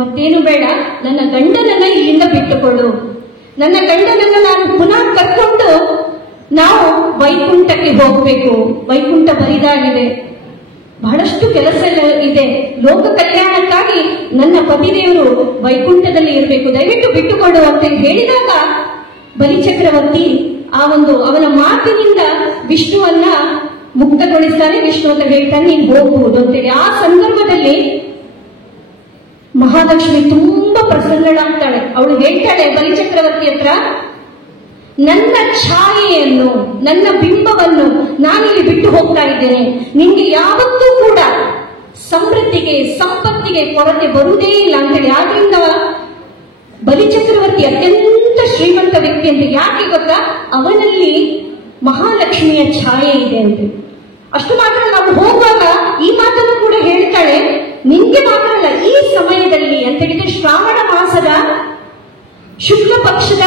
ಮತ್ತೇನು ಬೇಡ, ನನ್ನ ಗಂಡನನ್ನ ಇಲ್ಲಿಂದ ಬಿಟ್ಟುಕೊಡು, ನನ್ನ ಗಂಡನನ್ನ ನಾನು ಪುನಃ ಕರ್ಕೊಂಡು ನಾವು ವೈಕುಂಠಕ್ಕೆ ಹೋಗ್ಬೇಕು, ವೈಕುಂಠ ಬರಿದಾಗಿದೆ, ಬಹಳಷ್ಟು ಕೆಲಸ ಇದೆ, ಲೋಕ ಕಲ್ಯಾಣಕ್ಕಾಗಿ ನನ್ನ ಪತಿದೇವರು ವೈಕುಂಠದಲ್ಲಿ ಇರಬೇಕು, ದಯವಿಟ್ಟು ಬಿಟ್ಟುಕೊಡು ಅಂತ ಹೇಳಿದಾಗ ಬಲಿಚಕ್ರವರ್ತಿ ಅವನ ಮಾತಿನಿಂದ ವಿಷ್ಣುವನ್ನ ಮುಕ್ತಗೊಳಿಸ್ತಾನೆ. ವಿಷ್ಣು ಅಂತ ಹೇಳ್ತಾನೆ, ನೀನು ಹೋಗ್ಬಹುದು ಅಂತೇಳಿ. ಆ ಸಂದರ್ಭದಲ್ಲಿ ಮಹಾಲಕ್ಷ್ಮಿ ತುಂಬಾ ಪ್ರಸನ್ನಳಾಗ್ತಾಳೆ. ಅವಳು ಹೇಳ್ತಾಳೆ ಬಲಿಚಕ್ರವರ್ತಿ ಹತ್ರ, ನನ್ನ ಛಾಯೆಯನ್ನು, ನನ್ನ ಬಿಂಬವನ್ನು ನಾನಿಲ್ಲಿ ಬಿಟ್ಟು ಹೋಗ್ತಾ ಇದ್ದೇನೆ. ನಿನ್ಗೆ ಯಾವತ್ತೂ ಕೂಡ ಸಮೃದ್ಧಿಗೆ ಸಂಪತ್ತಿಗೆ ಕೊರತೆ ಬರುವುದೇ ಇಲ್ಲ ಅಂತೇಳಿ. ಆದ್ರಿಂದ ಬಲಿಚಕ್ರವರ್ತಿ ಅತ್ಯಂತ ಶ್ರೀಮಂತ ವ್ಯಕ್ತಿ ಅಂತ. ಯಾಕೆ ಗೊತ್ತಾ, ಅವನಲ್ಲಿ ಮಹಾಲಕ್ಷ್ಮಿಯ ಛಾಯೆ ಇದೆ ಅಂತ. ಅಷ್ಟು ಮಾತ್ರ ನಾವು ಹೋಗುವಾಗ ಈ ಮಾತನ್ನು ಕೂಡ ಹೇಳ್ತಾಳೆ, ನಿನ್ಗೆ ಮಾತ್ರ ಅಲ್ಲ, ಈ ಸಮಯದಲ್ಲಿ ಅಂತ ಹೇಳಿದ್ರೆ ಶ್ರಾವಣ ಮಾಸದ ಶುಕ್ಲ ಪಕ್ಷದ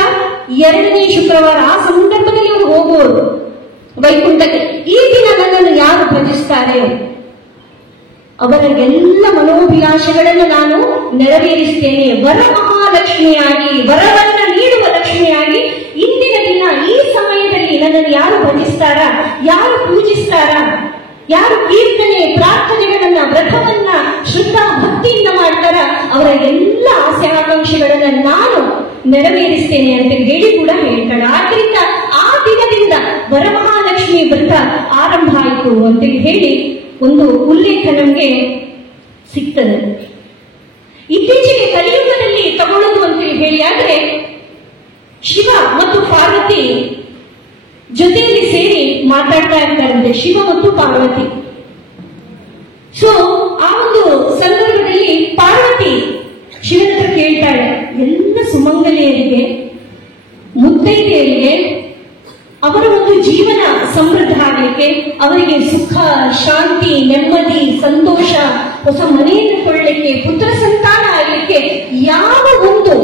2ನೇ ಶುಕ್ರವಾರ, ಆ ಸಂದರ್ಭದಲ್ಲಿ ಅವರು ಹೋಗುವರು ವೈಕುಂಠಕ್ಕೆ. ಈ ದಿನ ನನ್ನನ್ನು ಯಾರು ಭಜಿಸ್ತಾರೆ ಅವರ ಎಲ್ಲ ಮನೋಭಿಲಾಷೆಗಳನ್ನು ನಾನು ನೆರವೇರಿಸ್ತೇನೆ. ವರಮಹಾಲಕ್ಷ್ಮಿಯಾಗಿ, ವರವನ್ನ ನೀಡುವ ಲಕ್ಷ್ಮಿಯಾಗಿ ಇಂದಿನ ದಿನ ಈ ಸಮಯದಲ್ಲಿ ನನ್ನನ್ನು ಯಾರು ಭಜಿಸ್ತಾರ, ಯಾರು ಪೂಜಿಸ್ತಾರ, ಯಾರು ಕೀರ್ತನೆ ಪ್ರಾರ್ಥನೆಗಳನ್ನ ವ್ರತವನ್ನ ಶ್ರದ್ಧಾ ಭಕ್ತಿಯಿಂದ ಮಾಡ್ತಾರ, ಅವರ ಎಲ್ಲ ಆಸೆ ಆಕಾಂಕ್ಷೆಗಳನ್ನ ನಾನು ನೆರವೇರಿಸ್ತೇನೆ ಅಂತ ಹೇಳಿ ಕೂಡ ಹೇಳ್ತಾಳೆ. ಆದ್ರಿಂದ ಆ ದಿನದಿಂದ ವರಮಹಾಲಕ್ಷ್ಮಿ ವ್ರತ ಆರಂಭ ಆಯಿತು ಅಂತ ಹೇಳಿ ಒಂದು ಉಲ್ಲೇಖ ನಮಗೆ ಸಿಗ್ತದೆ. ಇತ್ತೀಚೆಗೆ ಕಲಿಯುಗದಲ್ಲಿ ತಗೊಳ್ಳೋದು ಅಂತ ಹೇಳಿ ಆದ್ರೆ ಶಿವ ಮತ್ತು ಪಾರ್ವತಿ ಜೊತೆಯಲ್ಲಿ ಸೇರಿ ಮಾತಾಡ್ತಾ ಇರ್ತಾರಂತೆ, ಶಿವ ಮತ್ತು ಪಾರ್ವತಿ. ಸೊ ಆ ಒಂದು ಸಂದರ್ಭದಲ್ಲಿ ಪಾರ್ವತಿ ಶಿವನ ಹತ್ರ ಕೇಳ್ತಾಳೆ, ಎಲ್ಲ ಸುಮಂಗಲಿಯರಿಗೆ, ಮುತ್ತೈದೆಯರಿಗೆ ಅವರ ಒಂದು ಜೀವನ ಸಮೃದ್ಧ ಆಗಲಿಕ್ಕೆ, ಅವರಿಗೆ ಸುಖ, ಶಾಂತಿ, ನೆಮ್ಮದಿ, ಸಂತೋಷ, ಹೊಸ ಮನೆಯನ್ನು ಕೊಳ್ಳಲಿಕ್ಕೆ, ಪುತ್ರ ಸಂತಾನ ಆಗಲಿಕ್ಕೆ ಯಾವ ಒಂದು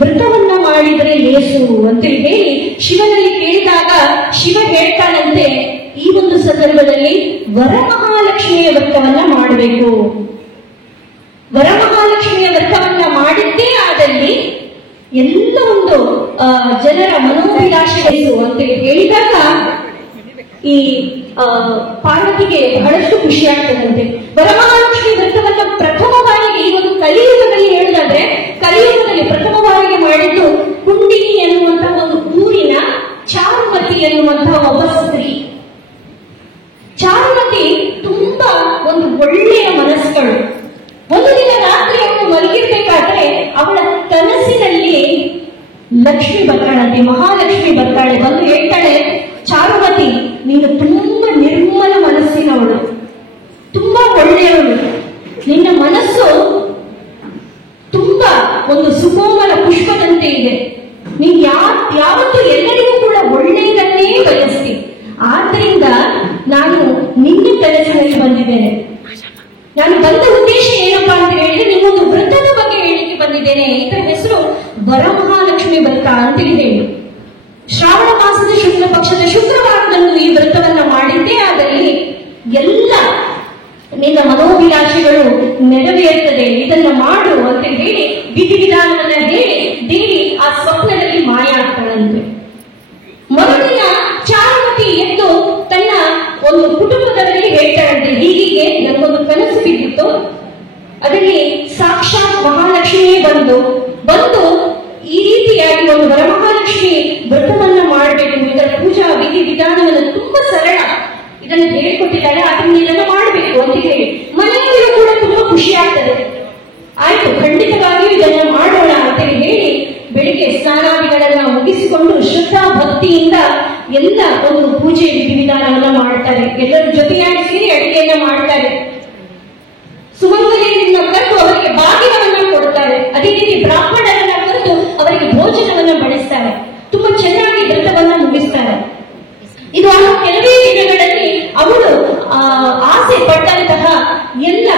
ವ್ರತವನ್ನ ಮಾಡಿದರೆ ಲೇಸು ಅಂತೇಳಿ ಹೇಳಿ ಶಿವನಲ್ಲಿ ಕೇಳಿದಾಗ ಶಿವ ಹೇಳ್ತಾನಂತೆ, ಈ ಒಂದು ಸಂದರ್ಭದಲ್ಲಿ ವರಮಹಾಲಕ್ಷ್ಮಿಯ ವ್ರತವನ್ನ ಮಾಡಬೇಕು. ವರಮಹಾಲಕ್ಷ್ಮಿಯ ವ್ರತವನ್ನ ಮಾಡಿದ್ದೇ ಆದಲ್ಲಿ ಎಲ್ಲ ಒಂದು ಜನರ ಮನೋಭಿಲಾಷೆಗಳು ಅಂತ ಹೇಳಿದಾಗ ಈ ಪಾರ್ವತಿಗೆ ಬಹಳಷ್ಟು ಖುಷಿ ಆಗ್ತದಂತೆ. ವರಮಹಾಲಕ್ಷ್ಮಿ ವ್ರತವನ್ನ ಪ್ರಥಮ ಬಾರಿಗೆ ಈ ಒಂದು ಕಲಿಯುಗದಲ್ಲಿ ಹೇಳುದಾದ್ರೆ, ಕಲಿಯುಗದಲ್ಲಿ ಪ್ರಥಮ ಬಾರಿಗೆ ಮಾಡಿದ್ದು ಕುಂಡಿನಿ ಎನ್ನುವಂತಹ ಒಂದು ಊರಿನ ಚಾರುಮತಿ ಎನ್ನುವಂತಹ ಒಬ್ಬ ಸ್ತ್ರೀ. ಚಾರುಮತಿ ತುಂಬಾ ಒಂದು ಒಳ್ಳೆಯ ಮನಸ್ಸುಗಳು. ಒಂದು ದಿನ ರಾತ್ರಿ ಅವಳು ಮಲಗಿರ್ಬೇಕಾದ್ರೆ ಅವಳ ಕನಸಿನಲ್ಲಿ ಲಕ್ಷ್ಮಿ ಬರ್ತಾಳಂತೆ, ಮಹಾಲಕ್ಷ್ಮಿ ಬರ್ತಾಳೆ. ಬಂದು ಹೇಳ್ತಾಳೆ, ಚಾರುಮತಿ, ನೀನು ತುಂಬಾ ನಿರ್ಮಲ ಮನಸ್ಸಿನವಳು, ತುಂಬಾ ಒಳ್ಳೆಯವಳು, ನಿನ್ನ ಮನಸ್ಸು ತುಂಬಾ ಒಂದು ಸುಕೋಮಲ ಪುಷ್ಪದಂತೆ ಇದೆ, ನೀನ್ ಯಾವತ್ತೂ ಎಲ್ಲರಿಗೂ ಕೂಡ ಒಳ್ಳೆಯದನ್ನೇ ಬಯಸ್ತಿ. ಆದ್ರಿಂದ ನಾನು ನಿನ್ನ ಕನಸಿನಲ್ಲಿ ಬಂದಿದ್ದೇನೆ. ನಾನು ಬಂದ ಉದ್ದೇಶ ಏನಪ್ಪಾ ಅಂತ ಹೇಳಿದ್ರೆ, ನಿಮ್ಮೊಂದು ವ್ರತದ ಬಗ್ಗೆ ಹೇಳಲಿಕ್ಕೆ ಬಂದಿದ್ದೇನೆ. ಇದರ ಹೆಸರು ವರಮಹಾಲಕ್ಷ್ಮಿ ವ್ರತ ಅಂತ ಹೇಳಿ, ಶ್ರಾವಣ ಮಾಸದ ಶುಕ್ಲ ಪಕ್ಷದ ಶುಕ್ರವಾರದಂದು ಈ ವ್ರತವನ್ನ ಮಾಡಿದ್ದೇ ಆದಲ್ಲಿ ಎಲ್ಲ ನಿನ್ನ ಮನೋಭಿಲಾಷೆಗಳು ನೆರವೇರ್ತದೆ, ಇದನ್ನ ಮಾಡು ಅಂತ ಹೇಳಿ ವಿಧಿವಿಧಾನವನ್ನ ಹೇಳಿ ದೇವಿ ಆ ಸ್ವಪ್ನದಲ್ಲಿ ಮಾಯ ಆಗ್ತಾಳಂತೆ. ಮರುದಿನ ಚಾರುಮತಿ ಎದ್ದು ತನ್ನ ಒಂದು ಕುಟುಂಬದವರಿಗೆ ಹೇಳ್ತಾಳಂತೆ, ಹೀಗೆ ನನಗೊಂದು ಕನಸು ಬಿದ್ದಿತ್ತು, ಅದರಲ್ಲಿ ಸಾಕ್ಷಾತ್ ಮಹಾಲಕ್ಷ್ಮಿಯೇ ಬಂದು ಈ ರೀತಿಯಾಗಿ ಒಂದು ವರಮಹಾಲಕ್ಷ್ಮಿ ವ್ರತವನ್ನ ಮಾಡಬೇಕು, ಇದರ ಪೂಜಾ ವಿಧಿ ವಿಧಾನವನ್ನು ತುಂಬಾ ಸರಳ, ಇದನ್ನು ಹೇಳಿಕೊಟ್ಟಿದ್ದಾರೆ, ಅದನ್ನ ಇದನ್ನು ಮಾಡಬೇಕು ಅಂತ ಹೇಳಿ ಮನೆಯಲ್ಲಿಯೂ ಕೂಡ ತುಂಬಾ ಖುಷಿ ಆಗ್ತದೆ. ಆಯ್ತು, ಖಂಡಿತವಾಗಿಯೂ ಇದನ್ನ ಮಾಡೋಣ ಅಂತ ಹೇಳಿ ಬೆಳಿಗ್ಗೆ ಸ್ನಾನಾದಿಗಳೆಲ್ಲ ಮುಗಿಸಿಕೊಂಡು ಶ್ರದ್ಧಾ ಭಕ್ತಿಯಿಂದ ಎಲ್ಲ ಒಂದು ಪೂಜೆ ವಿಧಿವಿಧಾನವನ್ನ ಮಾಡ್ತಾರೆ. ಎಲ್ಲರ ಜೊತೆಯಾಗಿ ಸೇರಿ ಅಡಿಗೆಯನ್ನ ಮಾಡ್ತಾರೆ. ಸುಮಂಗಲಿಯರನ್ನ ಕರೆದು ಅವರಿಗೆ ಬಾಗಿನವನ್ನ ಕೊಡ್ತಾರೆ. ಅದೇ ರೀತಿ ಬ್ರಾಹ್ಮಣರನ್ನ ಕರೆದು ಅವರಿಗೆ ಭೋಜನವನ್ನ ಬಡಿಸ್ತಾರೆ. ತುಂಬಾ ಚೆನ್ನಾಗಿ ವ್ರತವನ್ನ ಮುಗಿಸ್ತಾರೆ. ಇದು ಆ ಕೆಲವೇ ದಿನಗಳಲ್ಲಿ ಅವಳು ಆಸೆ ಪಟ್ಟಂತಹ ಎಲ್ಲ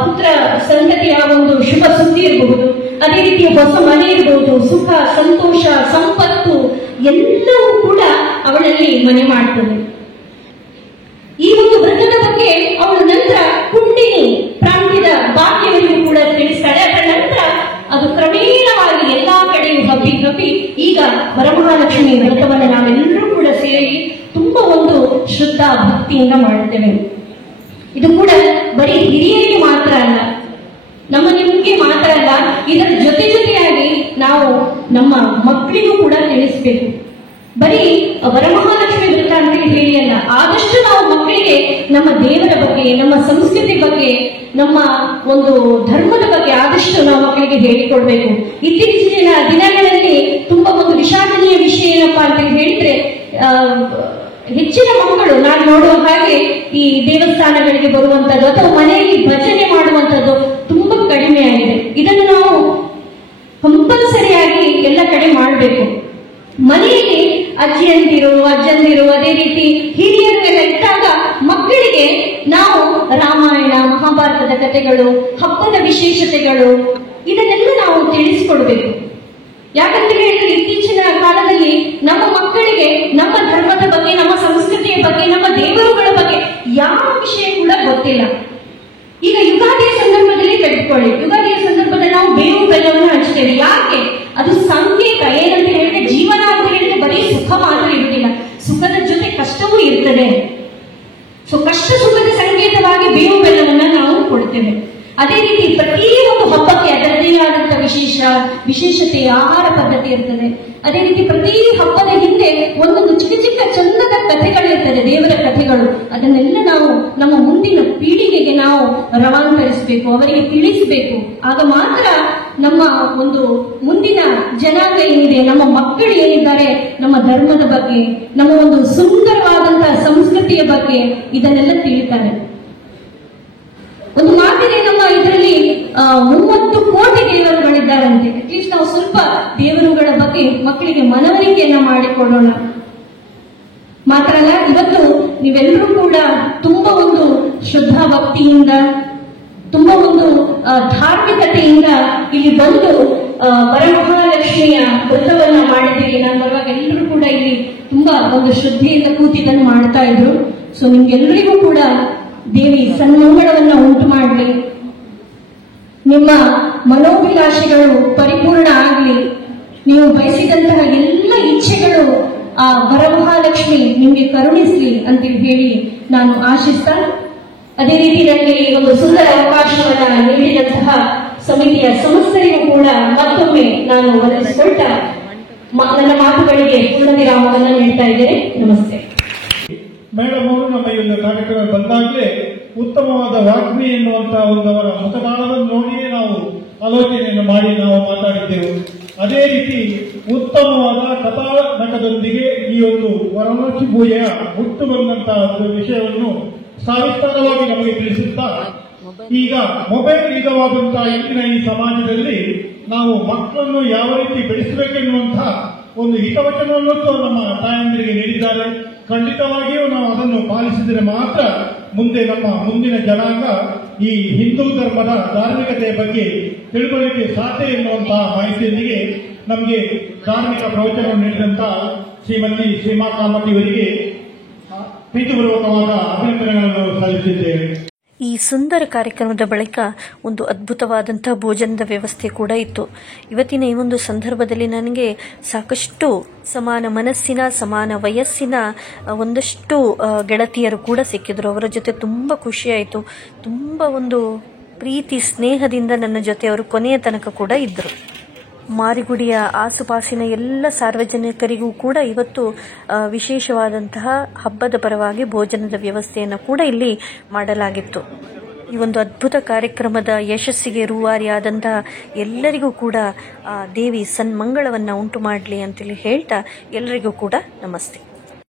ಪುತ್ರ ಸಂತತಿಯ ಒಂದು ಶುಭ ಸುದ್ದಿ ಇರಬಹುದು, ಅದೇ ರೀತಿ ಹೊಸ ಮನೆ ಇರಬಹುದು, ಸುಖ, ಸಂತೋಷ, ಸಂಪತ್ತು ಎಲ್ಲವೂ ಕೂಡ ಅವಳಲ್ಲಿ ಮನೆ ಮಾಡ್ತದೆ. ಈ ಒಂದು ವ್ರತದ ಬಗ್ಗೆ ಅವಳು ನಂತರ ಕುಂಡಿನಿ ಪ್ರಾಂತ್ಯದ ಬಾಕಿಯವರಿಗೂ ಕೂಡ ತಿಳಿಸ್ತಾಳೆ. ಅದರ ನಂತರ ಅದು ಕ್ರಮೇಣವಾಗಿ ಎಲ್ಲಾ ಕಡೆಯೂ ಹಬ್ಬಿ ಈಗ ವರಮಹಾಲಕ್ಷ್ಮಿ ವ್ರತವನ್ನು ನಾವೆಲ್ಲರೂ ಕೂಡ ಸೇರಿ ತುಂಬಾ ಒಂದು ಶ್ರದ್ಧಾ ಭಕ್ತಿಯಿಂದ ಮಾಡುತ್ತೇವೆ. ಇದು ಕೂಡ ಬರೀ ಹಿರಿಯರಿಗೆ ಮಾತ್ರ ಅಲ್ಲ, ನಮ್ಮ ನಿಮಗೆ ಮಾತ್ರ ಅಲ್ಲ, ಇದರ ಜೊತೆಯಾಗಿ ನಾವು ನಮ್ಮ ಮಕ್ಕಳಿಗೂ ಕೂಡ ತಿಳಿಸ್ಬೇಕು. ಬರೀ ವರಮಹಾಲಕ್ಷ್ಮಿ ವ್ರತ ಅಂತ ಹೇಳಿ ಅಲ್ಲ, ಆದಷ್ಟು ನಾವು ಮಕ್ಕಳಿಗೆ ನಮ್ಮ ದೇವರ ಬಗ್ಗೆ, ನಮ್ಮ ಸಂಸ್ಕೃತಿ ಬಗ್ಗೆ, ನಮ್ಮ ಒಂದು ಧರ್ಮದ ಬಗ್ಗೆ ಆದಷ್ಟು ನಾವು ಮಕ್ಕಳಿಗೆ ಹೇಳಿಕೊಡ್ಬೇಕು. ಇತ್ತೀಚಿನ ದಿನಗಳಲ್ಲಿ ತುಂಬಾ ಒಂದು ವಿಷಾದನೀಯ ವಿಷಯ ಏನಪ್ಪಾ ಅಂತ ಹೇಳಿದ್ರೆ, ಹೆಚ್ಚಿನ ಮಕ್ಕಳು ನಾನು ನೋಡುವ ಹಾಗೆ ಈ ದೇವಸ್ಥಾನಗಳಿಗೆ ಬರುವಂತದ್ದು ಅಥವಾ ಮನೆಯಲ್ಲಿ ಭಜನೆ ಮಾಡುವಂತದ್ದು ತುಂಬಾ ಕಡಿಮೆ ಆಗಿದೆ. ಇದನ್ನು ನಾವು ಕಂಪಲ್ಸರಿಯಾಗಿ ಎಲ್ಲ ಕಡೆ ಮಾಡಬೇಕು. ಮನೆಯಲ್ಲಿ ಅಜ್ಜಂದಿರು ಅದೇ ರೀತಿ ಹಿರಿಯರು ಎಲ್ಲ ಇದ್ದಾಗ ಮಕ್ಕಳಿಗೆ ನಾವು ರಾಮಾಯಣ, ಮಹಾಭಾರತದ ಕಥೆಗಳು, ಹಬ್ಬದ ವಿಶೇಷತೆಗಳು ಇದನ್ನೆಲ್ಲ ನಾವು ತಿಳಿಸಿಕೊಡ್ಬೇಕು. ಯಾಕಂತ ಹೇಳಿದ್ರೆ ಇತ್ತೀಚಿನ ಕಾಲದಲ್ಲಿ ನಮ್ಮ ಮಕ್ಕಳಿಗೆ ನಮ್ಮ ಧರ್ಮದ ಬಗ್ಗೆ, ನಮ್ಮ ಸಂಸ್ಕೃತಿಯ ಬಗ್ಗೆ, ನಮ್ಮ ದೇವರುಗಳ ಬಗ್ಗೆ ಯಾವ ವಿಷಯ ಕೂಡ ಗೊತ್ತಿಲ್ಲ. ಈಗ ಯುಗಾದಿಯ ಸಂದರ್ಭದಲ್ಲಿ ತೆಗೆದುಕೊಳ್ಳಿ, ಯುಗಾದಿಯ ಸಂದರ್ಭದಲ್ಲಿ ನಾವು ಬೇವು ಬೆಲ್ಲವನ್ನು ಹಂಚ್ತೇವೆ. ಯಾಕೆ? ಅದು ಸಂಕೇತ. ಏನಂತ ಹೇಳಿದ್ರೆ ಜೀವನ ಅಂತ ಹೇಳಿದ್ರೆ ಬರೀ ಸುಖ ಮಾತ್ರ ಇರುವುದಿಲ್ಲ, ಸುಖದ ಜೊತೆ ಕಷ್ಟವೂ ಇರ್ತದೆ. ಸೊ ಕಷ್ಟ ಸುಖದ ಸಂಕೇತವಾಗಿ ಬೇವು ಬೆಲ್ಲವನ್ನ ನಾವು ಕೊಡ್ತೇವೆ. ಅದೇ ರೀತಿ ಪ್ರತಿಯೊಂದು ಹಬ್ಬಕ್ಕೆ ಅದರದೇ ಆದಂತಹ ವಿಶೇಷತೆ, ಆಹಾರ ಪದ್ಧತಿ ಇರ್ತದೆ. ಅದೇ ರೀತಿ ಪ್ರತಿ ಹಬ್ಬದ ಹಿಂದೆ ಒಂದೊಂದು ಚಿಕ್ಕ ಚಿಕ್ಕ ಚಂದದ ಕಥೆಗಳಿರ್ತದೆ, ದೇವರ ಕಥೆಗಳು, ಅದನ್ನೆಲ್ಲ ನಾವು ನಮ್ಮ ಮುಂದಿನ ಪೀಳಿಗೆಗೆ ನಾವು ರವಾಂತರಿಸಬೇಕು, ಅವರಿಗೆ ತಿಳಿಸಬೇಕು. ಆಗ ಮಾತ್ರ ನಮ್ಮ ಒಂದು ಮುಂದಿನ ಜನಾಂಗ ಏನಿದೆ, ನಮ್ಮ ಮಕ್ಕಳು ಏನಿದ್ದಾರೆ, ನಮ್ಮ ಧರ್ಮದ ಬಗ್ಗೆ, ನಮ್ಮ ಒಂದು ಸುಂದರವಾದಂತಹ ಸಂಸ್ಕೃತಿಯ ಬಗ್ಗೆ ಇದನ್ನೆಲ್ಲ ತಿಳಿತಾರೆ. ಒಂದು ಮಾತಿದೆ, ನಮ್ಮ ಇದರಲ್ಲಿ 30 ಕೋಟಿ ದೇವರುಗಳಿದ್ದಾರಂತೆ. ಅಟ್ಲೀಸ್ಟ್ ನಾವು ಸ್ವಲ್ಪ ದೇವರುಗಳ ಬಗ್ಗೆ ಮಕ್ಕಳಿಗೆ ಮನವರಿಕೆಯನ್ನ ಮಾಡಿಕೊಡೋಣ. ಮಾತ್ರ ಅಲ್ಲ, ಇವತ್ತು ನೀವೆಲ್ಲರೂ ಕೂಡ ತುಂಬಾ ಒಂದು ಶ್ರದ್ಧಾ ಭಕ್ತಿಯಿಂದ, ತುಂಬಾ ಒಂದು ಧಾರ್ಮಿಕತೆಯಿಂದ ಇಲ್ಲಿ ಬಂದು ವರಮಹಾಲಕ್ಷ್ಮಿಯ ವ್ರತವನ್ನ ಮಾಡಿದ್ದೀರಿ. ನಾನು ಬರುವಾಗ ಎಲ್ಲರೂ ಕೂಡ ಇಲ್ಲಿ ತುಂಬಾ ಒಂದು ಶ್ರದ್ಧೆಯಿಂದ ಕೂತಿದ್ದನ್ನು ಮಾಡ್ತಾ ಇದ್ರು. ಸೊ ನಿಮ್ಗೆಲ್ಲರಿಗೂ ಕೂಡ ದೇವಿ ಸನ್ಮಂಗಳವನ್ನ ಉಂಟು ಮಾಡಲಿ, ನಿಮ್ಮ ಮನೋಭಿಲಾಷೆಗಳು ಪರಿಪೂರ್ಣ ಆಗಲಿ, ನೀವು ಬಯಸಿದಂತಹ ಎಲ್ಲ ಇಚ್ಛೆಗಳು ಆ ವರಮಹಾಲಕ್ಷ್ಮಿ ನಿಮ್ಗೆ ಕರುಣಿಸ್ಲಿ ಅಂತ ಹೇಳಿ ನಾನು ಆಶಿಸ್ತಾ, ಅದೇ ರೀತಿ ನನಗೆ ಈ ಒಂದು ಸುಂದರ ಅವಕಾಶವನ್ನ ನೀಡಿದಂತಹ ಸಮಿತಿಯ ಸಮಸ್ತರಿಗೂ ಕೂಡ ಮತ್ತೊಮ್ಮೆ ನಾನು ವಂದಿಸಿಕೊಳ್ತಾ ನನ್ನ ಮಾತುಗಳಿಗೆ ಪೂರ್ಣ ವಿರಾಮವನ್ನು ನೀಡ್ತಾ ಇದ್ದೇನೆ. ನಮಸ್ತೆ. ಮೇಡಮ್ ಅವರು ನಮ್ಮ ಈ ಒಂದು ಕಾರ್ಯಕ್ರಮ ಬಂದಾಗಲೇ ಉತ್ತಮವಾದ ವಾಗ್ಮಿ ಎನ್ನುವಂತಹ ಒಂದು ಅವರ ಮುಖದಾಳವನ್ನು ನೋಡಿಯೇ ನಾವು ಆಲೋಚನೆಯನ್ನು ಮಾಡಿ ನಾವು ಮಾತಾಡಿದ್ದೆವು. ಅದೇ ರೀತಿ ಉತ್ತಮವಾದ ಕಥಾನಕದೊಂದಿಗೆ ಈ ಒಂದು ವರಮಹಾಲಕ್ಷ್ಮಿ ಪೂಜೆಯ ಹುಟ್ಟು ಬಂದಂತಹ ಒಂದು ವಿಷಯವನ್ನು ಸಾವಿಸ್ತಾರವಾಗಿ ನಮಗೆ ತಿಳಿಸುತ್ತಾ, ಈಗ ಮೊಬೈಲ್ ಯುಗವಾದಂತಹ ಇಂದಿನ ಈ ಸಮಾಜದಲ್ಲಿ ನಾವು ಮಕ್ಕಳನ್ನು ಯಾವ ರೀತಿ ಬೆಳೆಸಬೇಕೆನ್ನುವಂತಹ ಒಂದು ಹಿತವಚನವನ್ನು ನಮ್ಮ ತಾಯಂದಿರಿಗೆ ನೀಡಿದ್ದಾರೆ. ಖಂಡಿತವಾಗಿಯೂ ನಾವು ಅದನ್ನು ಪಾಲಿಸಿದರೆ ಮಾತ್ರ ಮುಂದೆ ನಮ್ಮ ಮುಂದಿನ ಜನಾಂಗ ಈ ಹಿಂದೂ ಧರ್ಮದ ಧಾರ್ಮಿಕತೆಯ ಬಗ್ಗೆ ತಿಳ್ಕೊಳ್ಳಿಕ್ಕೆ ಸಾಧ್ಯ ಎನ್ನುವಂತಹ ಮಾಹಿತಿಯೊಂದಿಗೆ ನಮಗೆ ಧಾರ್ಮಿಕ ಪ್ರವಚನವನ್ನು ನೀಡಿದಂತಹ ಶ್ರೀಮತಿ ಸೀಮಾ ಕಾಮತ್ ಇವರಿಗೆ ಪ್ರೀತಿಪೂರ್ವಕವಾದ ಅಭಿನಂದನೆಗಳನ್ನು ಸಲ್ಲಿಸಿದ್ದೇವೆ. ಈ ಸುಂದರ ಕಾರ್ಯಕ್ರಮದ ಬಳಿಕ ಒಂದು ಅದ್ಭುತವಾದಂತಹ ಭೋಜನದ ವ್ಯವಸ್ಥೆ ಕೂಡ ಇತ್ತು. ಇವತ್ತಿನ ಈ ಒಂದು ಸಂದರ್ಭದಲ್ಲಿ ನನಗೆ ಸಾಕಷ್ಟು ಸಮಾನ ಮನಸ್ಸಿನ, ಸಮಾನ ವಯಸ್ಸಿನ ಒಂದಷ್ಟು ಗೆಳತಿಯರು ಕೂಡ ಸಿಕ್ಕಿದ್ರು. ಅವರ ಜೊತೆ ತುಂಬ ಖುಷಿಯಾಯಿತು. ತುಂಬ ಒಂದು ಪ್ರೀತಿ ಸ್ನೇಹದಿಂದ ನನ್ನ ಜೊತೆ ಅವರು ಕೊನೆಯ ತನಕ ಕೂಡ ಇದ್ದರು. ಮಾರಿಗುಡಿಯ ಆಸುಪಾಸಿನ ಎಲ್ಲ ಸಾರ್ವಜನಿಕರಿಗೂ ಕೂಡ ಇವತ್ತು ವಿಶೇಷವಾದಂತಹ ಹಬ್ಬದ ಪರವಾಗಿ ಭೋಜನದ ವ್ಯವಸ್ಥೆಯನ್ನು ಕೂಡ ಇಲ್ಲಿ ಮಾಡಲಾಗಿತ್ತು. ಈ ಒಂದು ಅದ್ಭುತ ಕಾರ್ಯಕ್ರಮದ ಯಶಸ್ಸಿಗೆ ರೂವಾರಿಯಾದಂತಹ ಎಲ್ಲರಿಗೂ ಕೂಡ ದೇವಿ ಸನ್ಮಂಗಳವನ್ನು ಉಂಟು ಮಾಡಲಿ ಅಂತೇಳಿ ಹೇಳ್ತಾ ಎಲ್ಲರಿಗೂ ಕೂಡ ನಮಸ್ತೆ.